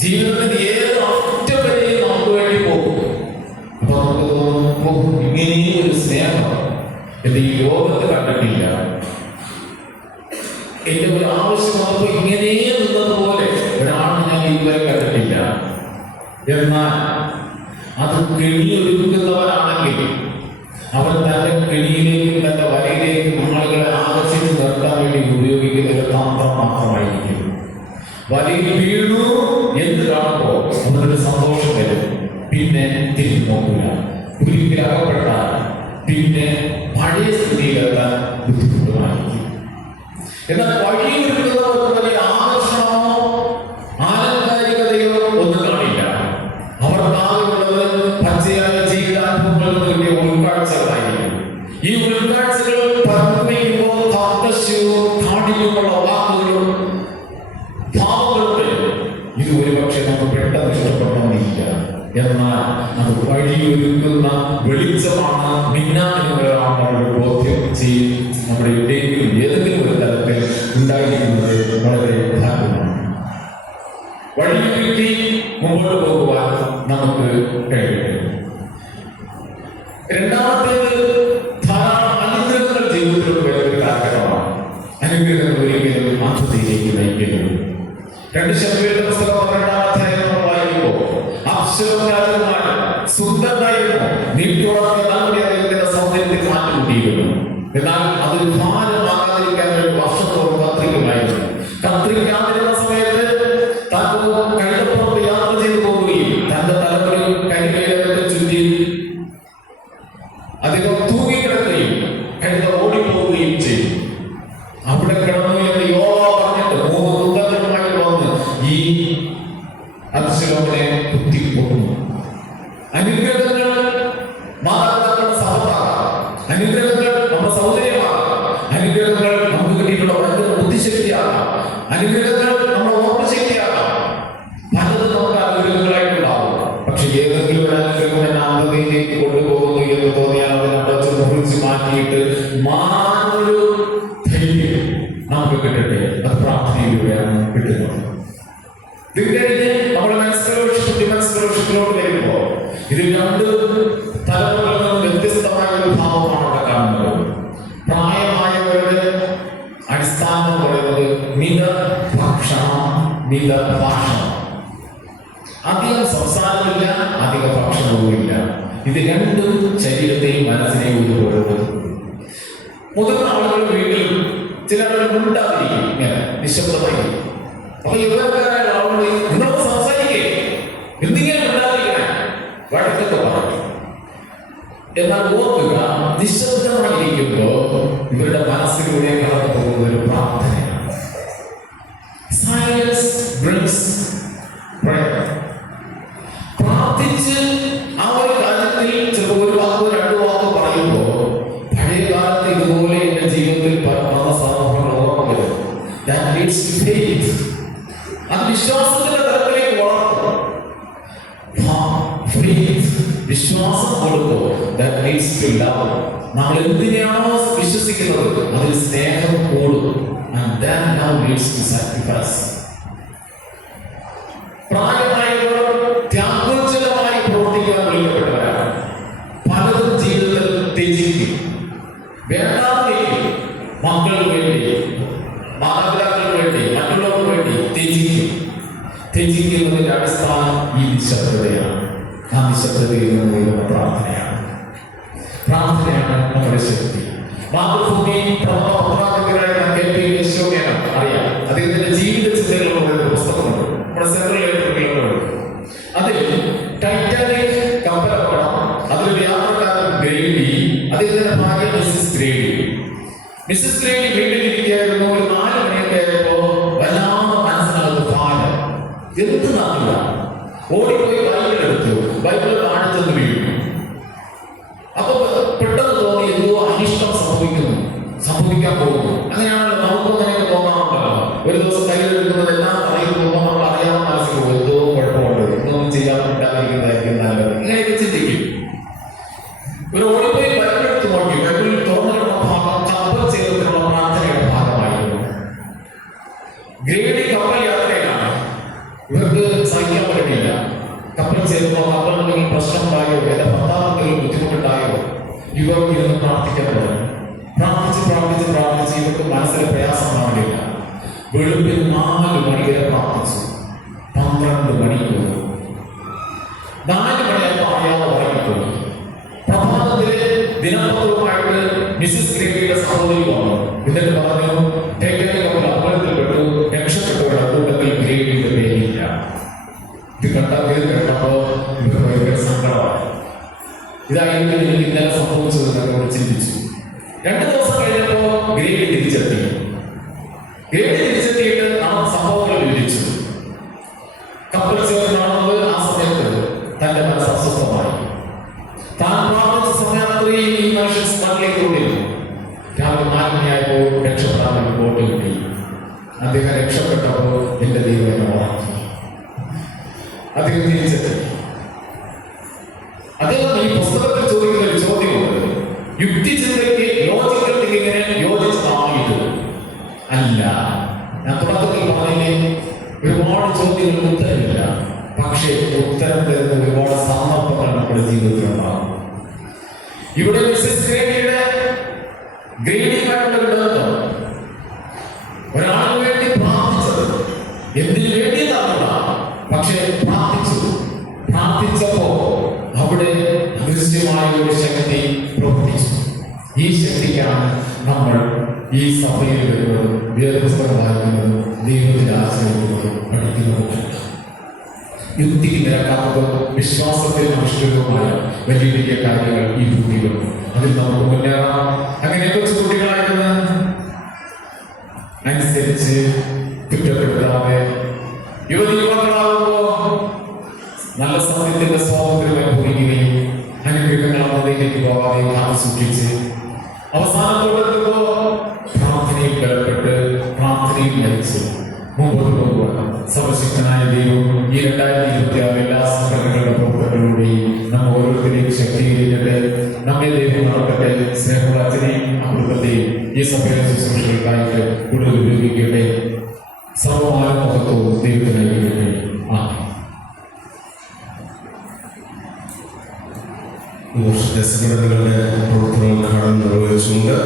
ജീവിതത്തിന്റെ ഏത് അറ്റം വരെയും നമുക്ക് വേണ്ടി പോകും. അപ്പൊ നമുക്ക് തോന്നും, ഇങ്ങനെയൊരു സ്നേഹം എന്റെ ഈ ലോകത്ത് കണ്ടിട്ടില്ല. എന്റെ ഒരു ആവശ്യം വന്നപ്പോ ഇങ്ങനെ നിന്നതുപോലെ ഒരാളെ ഞാൻ ഇതുവരെ കണ്ടിട്ടില്ല. എന്നാൽ അത് കെണിയൊരുക്കുന്നവരാണെങ്കിൽ അവർ തന്റെ കെണിയിലേക്കും തന്റെ വലയിലേക്കും ആളുകളെ ആകർഷിച്ച് നിർത്താൻ വേണ്ടി ഉപയോഗിക്കുന്ന ഒരു തന്ത്രം മാത്രമായിരിക്കും. വലയിൽ വീണു എന്ന് കാണുമ്പോൾ അവരുടെ സന്തോഷം വരും, പിന്നെ തിരിഞ്ഞു നോക്കില്ല. ഒരിക്കൽ അകപ്പെട്ടാൽ പിന്നെ പഴയ സ്ഥിതിയിലെത്താൻ ബുദ്ധിമുട്ടുമായിരിക്കും. എന്നാൽ വഴിയൊരുക്കുന്നവർക്ക് വലിയ ആകർഷണമോ ആലങ്കാരികതയോ ഒന്നും കാണില്ല. അവർക്കാകുള്ളത് പച്ചയായ ജീവിതാനുഭവങ്ങളിൽ നൽകിയ ഉൾക്കാഴ്ചകളായിരിക്കും. ഈ ഉൾക്കാഴ്ചകൾ പങ്കുവയ്ക്കുമ്പോൾ താർക്കശ്യവും കാഠിന്യമുള്ള വാക്കുകളും ഭാവങ്ങളും ഇത് ഒരുപക്ഷെ നമുക്ക് പെട്ടെന്ന് ഇഷ്ടപ്പെടണമെന്നില്ല. എന്നാൽ അത് വഴിയൊരുക്കുന്ന വെളിച്ചമാണ്, മിന്നാമിനുകളാണ് ബോധ്യം ചെയ്യും നമ്മുടെ എവിടെയെങ്കിലും ഏതെങ്കിലും ഒരു തലത്തിൽ ഉണ്ടായിരിക്കുന്നത് വളരെ ഭാഗ്യമാണ്. വഴിയൊരുക്കി മുമ്പോട്ട് പോകുവാൻ നമുക്ക് കഴിയട്ടെ. രണ്ടാമത്തേത് ധാരാളം അനുഗ്രഹങ്ങൾ ജീവിതത്തിലൂടെ വരുന്ന ഒരു കാലഘട്ടമാണ്. അനുഗ്രഹങ്ങൾ ഒരിക്കലും അന്ധതയിലേക്ക് നയിക്കരുത്. 2 ശമൂവേൽ പുസ്തകം 12-ാം അധ്യായം നമ്മൾ വായിക്കുമ്പോൾ അബ്ശലോം രാജകുമാരൻ സുന്ദരനായിരുന്നു, നീട്ടുടർന്ന നമ്മുടെ അദ്ദേഹത്തിന്റെ സൗന്ദര്യത്തിൽ മാറ്റം കൂട്ടിയിരുന്നു. എന്നാൽ അതൊരു ഭാരമാകാതിരിക്കാൻ ഒരു വർഷത്തോളം കത്രിക്കുമായിരുന്നു. കത്രിക്കാതിരുന്ന സമയത്ത് കഴുതപ്പുറത്ത് യാത്ര ചെയ്തു പോവുകയും തന്റെ തലമുറയിൽ കരിമേലൊക്കെ ചുറ്റി അദ്ദേഹം തൂങ്ങിക്കിടക്കുകയും കഴുത ഓടിപ്പോവുകയും ചെയ്തു. അവിടെ കിടന്നു എന്ന് യോവ പറഞ്ഞിട്ട് 3 കുന്തങ്ങളുമായി വന്ന് ഈ അബ്ശലോമിനെ കുത്തിക്കൊന്നു. അനുഗ്രഹങ്ങൾ മാതാപിതാക്കളുടെ സഹതാകാം, അനുഗ്രഹങ്ങൾ നമ്മുടെ സൗന്ദര്യമാകാം, അനുഗ്രഹങ്ങൾ നമുക്ക് കിട്ടിയിട്ടുള്ള ഭയങ്കര ബുദ്ധിശക്തിയാകാം, അനുഗ്രഹങ്ങൾ നമ്മുടെ ഓർമ്മശക്തിയാകാം. പലതും നമുക്ക് അനുഗ്രഹങ്ങളായിട്ടുണ്ടാവും. പക്ഷെ ഏതെങ്കിലും ഒരു അനുഗ്രഹം എന്നെ അന്ധതയിലേക്ക് കൊണ്ടുപോകുന്നു എന്ന് തോന്നിയാൽ അതിനടച്ച് മുറിച്ച് മാറ്റിയിട്ട് മാറൊരു ധൈര്യം നമുക്ക് കിട്ടട്ടെ. അത് പ്രാർത്ഥനയിലൂടെയാണ് കിട്ടുന്നത്. ഇത് കഴിഞ്ഞ് നമ്മൾ മെൻസ്ട്രുവേഷനിലോട്ട് വരുമ്പോൾ ഇത് 2 തലമുറകളിൽ നിന്ന് വ്യത്യസ്തമായ ഒരു ഭാവമാണ് അവിടെ കാണുന്നത്. പ്രായമായവരുടെ അടിസ്ഥാനം പറയുന്നത് മിതഭക്ഷണം, മിതഭാഷണം. അധികം സംസാരമില്ല, അധിക ഭക്ഷണവുമില്ല. ഇത് 2 ശരീരത്തെയും മനസ്സിനെയും ഒരുപോലെ. മുതിർന്ന ആളുകൾ വീട്ടിൽ ചില ആളുകൾ ഉണ്ടാതിരിക്കും, ഇങ്ങനെ നിശബ്ദമായി. അപ്പൊ യുവക്കാരായ ആളുകൾ നിങ്ങളൊന്ന് സംസാരിക്കേ, എന്തെങ്കിലും ഉണ്ടാതിരിക്കണേ, വഴക്കൊക്കെ പറയും. എന്നാൽ ഓർക്കുക, നിശബ്ദമായിരിക്കുമ്പോൾ ഇവരുടെ മനസ്സിലൂടെ കടന്നു പോകുന്ന ഒരു പ്രാർത്ഥനയാണ്. Silence brings prayer. പ്രാർത്ഥിച്ച് ആ ഒരു കാര്യത്തിൽ ചിലപ്പോൾ 1 വാക്കോ 2 വാക്കോ പറയുമ്പോൾ പഴയ കാലത്ത് ഇതുപോലെ എന്റെ ജീവിതത്തിൽ വന്ന സന്ദർഭങ്ങൾ ഓർമ്മ വരും. That leads to faith. അത് വിശ്വാസത്തിന്റെ തലത്തിലേക്ക് വളർത്തും. വിശ്വാസം കൊടുക്കും. That leads to love. നമ്മൾ എന്തിനാണോ വിശ്വസിക്കുന്നത് അതിൽ സ്നേഹം കൂടും. And that now leads to sacrifice. പ്രായമായവർ ത്യാഗോജ്വലമായി പ്രവർത്തിക്കാൻ വിളിക്കപ്പെട്ടവരാണ്. പലതും ജീവിതത്തിൽ ത്യജിക്കും, വേണ്ടാതിരിക്കും. മക്കൾക്ക് വേണ്ടി, മാതാപിതാക്കൾക്ക് വേണ്ടി, മറ്റുള്ളവർക്ക് വേണ്ടി ത്യജിക്കുന്നതിന്റെ അടിസ്ഥാനം ഈ നിശബ്ദതയാണ്. ആ നിശബ്ദതയിൽ നിന്ന് വരുന്ന പ്രാർത്ഥനയാണ് നമ്മുടെ ശക്തി. മാതൃഭൂമി പത്രാധിപരായ KP യേശോമേനോൻ അറിയാം. അദ്ദേഹത്തിന്റെ ജീവിത ചിന്തകളുള്ള ഒരു പുസ്തകമുണ്ട്, നമ്മുടെ സെൻട്രൽ ലൈബ്രറിയിലുണ്ട്. അതിൽ ടൈറ്റാനിക് കപ്പലപകടം, അതിലൊരു യാത്രക്കാരൻ ഗ്രേഡി, അദ്ദേഹത്തിന്റെ ഭാര്യ മിസ്സിസ് ഗ്രേഡി വീട്ടിലിരിക്കുകയായിരുന്നു. ഒരു 4 മണിയൊക്കെ ആയപ്പോ വല്ലാതെ മനസ്സിനകത്ത് ഭാരം, എന്ത് നാട്ടില്ല. ഓടിപ്പോയി ബൈബിളെടുത്തു, ബൈബിൾ കാണിച്ചെന്ന് വീഴും. അപ്പൊ പെട്ടെന്ന് തോന്നി എന്തോ അനിഷ്ടം സംഭവിക്കാൻ പോകുന്നു. അങ്ങനെയാണല്ലോ നമുക്കും അങ്ങനെയൊക്കെ തോന്നാറുണ്ടല്ലോ. ഒരു ദിവസം കയ്യിലെടുക്കുന്നത് എല്ലാം അറിയുമ്പോൾ നമ്മൾ അറിയാതെ മനസ്സിൽ പോകും, എന്തോ കുഴപ്പമുണ്ട്, ഒന്നും ചെയ്യാൻ പറ്റാതിരിക്കുന്നതായിരിക്കും നല്ലത്, ഇങ്ങനെയൊക്കെ ചിന്തിക്കും. ഒരു ഓടിപ്പോയി ബൈബിളെടുത്ത് നോക്കി, ബൈബിളിൽ തുറന്നിട്ടുള്ള ഭാഗം കപ്പൽ ചെയ്തതിനുള്ള പ്രാർത്ഥനയുടെ ഭാഗമായിരുന്നു. ഗ്രേഡി കപ്പൽ യാത്രയിലാണ്. ഇവർക്ക് സഹിക്കാൻ പറ്റില്ല. കപ്പൽ ചെയ്യുമ്പോൾ കപ്പലിൽ പ്രശ്നമുണ്ടായോ, എന്റെ ഭർത്താവിനെങ്കിലും ബുദ്ധിമുട്ടുണ്ടായോ, ഇവർ ഇരുന്ന് പ്രാർത്ഥിക്കാൻ തുടങ്ങി. പ്രാർത്ഥിച്ച് ഇവർക്ക് മനസ്സിലെ പ്രയാസം കാണില്ല. വെളുപ്പിന് 4 മണി വരെ പ്രാർത്ഥിച്ചു. 12 മണിക്കൂർ. 4 മണിയായപ്പോൾ അറിയാതെ ഉറങ്ങിപ്പോയി. പ്രഭാതത്തിലെ ദിനപത്രവുമായിട്ട് മിസ്സിസ് ഗ്രേഡിയുടെ സഹോദരി വന്നു. എന്നിട്ട് പറഞ്ഞു, ടൈറ്റാനിക് കപ്പൽ അപകടത്തിൽപ്പെട്ടു, രക്ഷപ്പെട്ടവരുടെ കൂട്ടത്തിൽ ഗ്രേഡിയുടെ പേരില്ല. ഇത് കേട്ടപ്പോ ഇവർക്ക് ഭയങ്കര സങ്കടമായി. ഇതായിരുന്നു എനിക്ക് ഇന്നലെ സംഭവിച്ചത് എന്നോട് ചിന്തിച്ചു. 2 ദിവസം കഴിഞ്ഞപ്പോ ഗ്രേഡി തിരിച്ചെത്തിയിട്ട് ആ സംഭവങ്ങൾ വിവരിച്ചു. കപ്പൽ ചേർന്നാണെന്നത് ആ സമയത്ത് തന്റെ മനസ്സ് അസ്വസ്ഥമായി. താൻ പ്രാർത്ഥിച്ച സമയത്ത് ഈ മനുഷ്യൻ സ്മരണയിലൂടെയിരുന്നു. രാവിലെ 4 മണിയായപ്പോൾ രക്ഷപ്പെടാൻ ബോട്ട് കിട്ടി. അദ്ദേഹം രക്ഷപ്പെട്ടപ്പോൾ എന്റെ ദൈവം എന്നെ ഉറക്കി. അദ്ദേഹം തിരിച്ചെത്തി. അദ്ദേഹം ഈ പുസ്തകത്തിൽ ചോദിക്കുന്ന ഒരു ചോദ്യമുണ്ട്. യുക്തിചിന്തയ്ക്ക് ലോജിക്കൽ തിങ്കിങ്ങിനെ യോജിച്ചതായിട്ട് അല്ല. ഞാൻ തുടക്കത്തിൽ പറഞ്ഞില്ലേ, ഒരുപാട് ചോദ്യങ്ങൾക്ക് ഉത്തരമില്ല. പക്ഷേ ഉത്തരം തരുന്ന ഒരുപാട് സന്ദർഭങ്ങൾ നമ്മുടെ ജീവിതത്തിൽ ഉണ്ടാകും. ഇവിടെ മിസ്സസ് ഗ്രേഡിയുമായിട്ടുള്ള ബന്ധം ഒരാളിന് വേണ്ടി പ്രാർത്ഥിച്ചത് എന്തിനു വേണ്ടിയതാണല്ല, പക്ഷേ പ്രാർത്ഥിച്ചപ്പോ അവിടെ അദൃശ്യമായ ഒരു ശക്തി പ്രവർത്തിച്ചു. ഈ ശക്തിക്കാണ് നമ്മൾ ഈ സഭയിൽ വരുന്നതും വേദപുസ്തകം വായിക്കുന്നതും ദൈവത്തിൽ ആശ്രയിക്കുന്നതും പഠിക്കുന്നതും. യുക്തിക്ക് നിരക്കാത്തതും വിശ്വാസത്തിൽ അധിഷ്ഠിതവുമായ വലിയ വലിയ കാര്യങ്ങൾ ഈ ഭൂമിയിലുണ്ട്. അതിൽ നമുക്ക് മുന്നേറാം. അങ്ങനെ കുറച്ച് കുട്ടികളായിരുന്ന അനുസരിച്ച് കുറ്റപ്പെടുത്താതെ യുവതിയുവാക്കളാകുമ്പോ നല്ല സമയത്തിന്റെ സ്വാതന്ത്ര്യം അനുഭവിക്കുകയും അനുഗ്രഹങ്ങളതിലേക്ക് പോകാതെ കാത്തു സൂക്ഷിച്ച് അവസാനത്തോടെത്തുമ്പോ പ്രാർത്ഥനയിൽ ബലപ്പെട്ട് പ്രാർത്ഥനയിൽ നയിച്ച് മുമ്പോട്ട് പോകുക. സർവശക്തനായ ദൈവം ഈ 2026 എല്ലാ സംഘടനകളുടെ പ്രവർത്തനങ്ങളിലൂടെയും നമ്മ ഓരോരുത്തരെയും ശക്തീകരിക്കട്ടെ. നമ്മെ ദൈവം നടക്കട്ടെ. സ്നേഹമുള്ള അച്ഛനെയും അമൃതത്തെയും ഈ സഭയുടെ ശുശ്രൂഷകൾക്കായിട്ട് കൂടുതൽ ഉപയോഗിക്കട്ടെ. സർവമായ മഹത്വവും ദൈവത്തിനായിരിക്കട്ടെ. ഈ വർഷത്തെ സംഘടനകളുടെ പ്രവർത്തനോദ്ഘാടനം നിർവഹിച്ചുകൊണ്ട്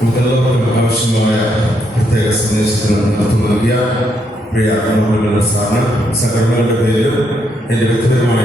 നമുക്കെല്ലാവർക്കും ആവശ്യമായ പ്രത്യേക സന്ദേശത്തിന് നേതൃത്വം നൽകിയ പ്രിയ സാറിന് സംഘടനകളുടെ പേരിലും എൻ്റെ വ്യക്തിപരമായ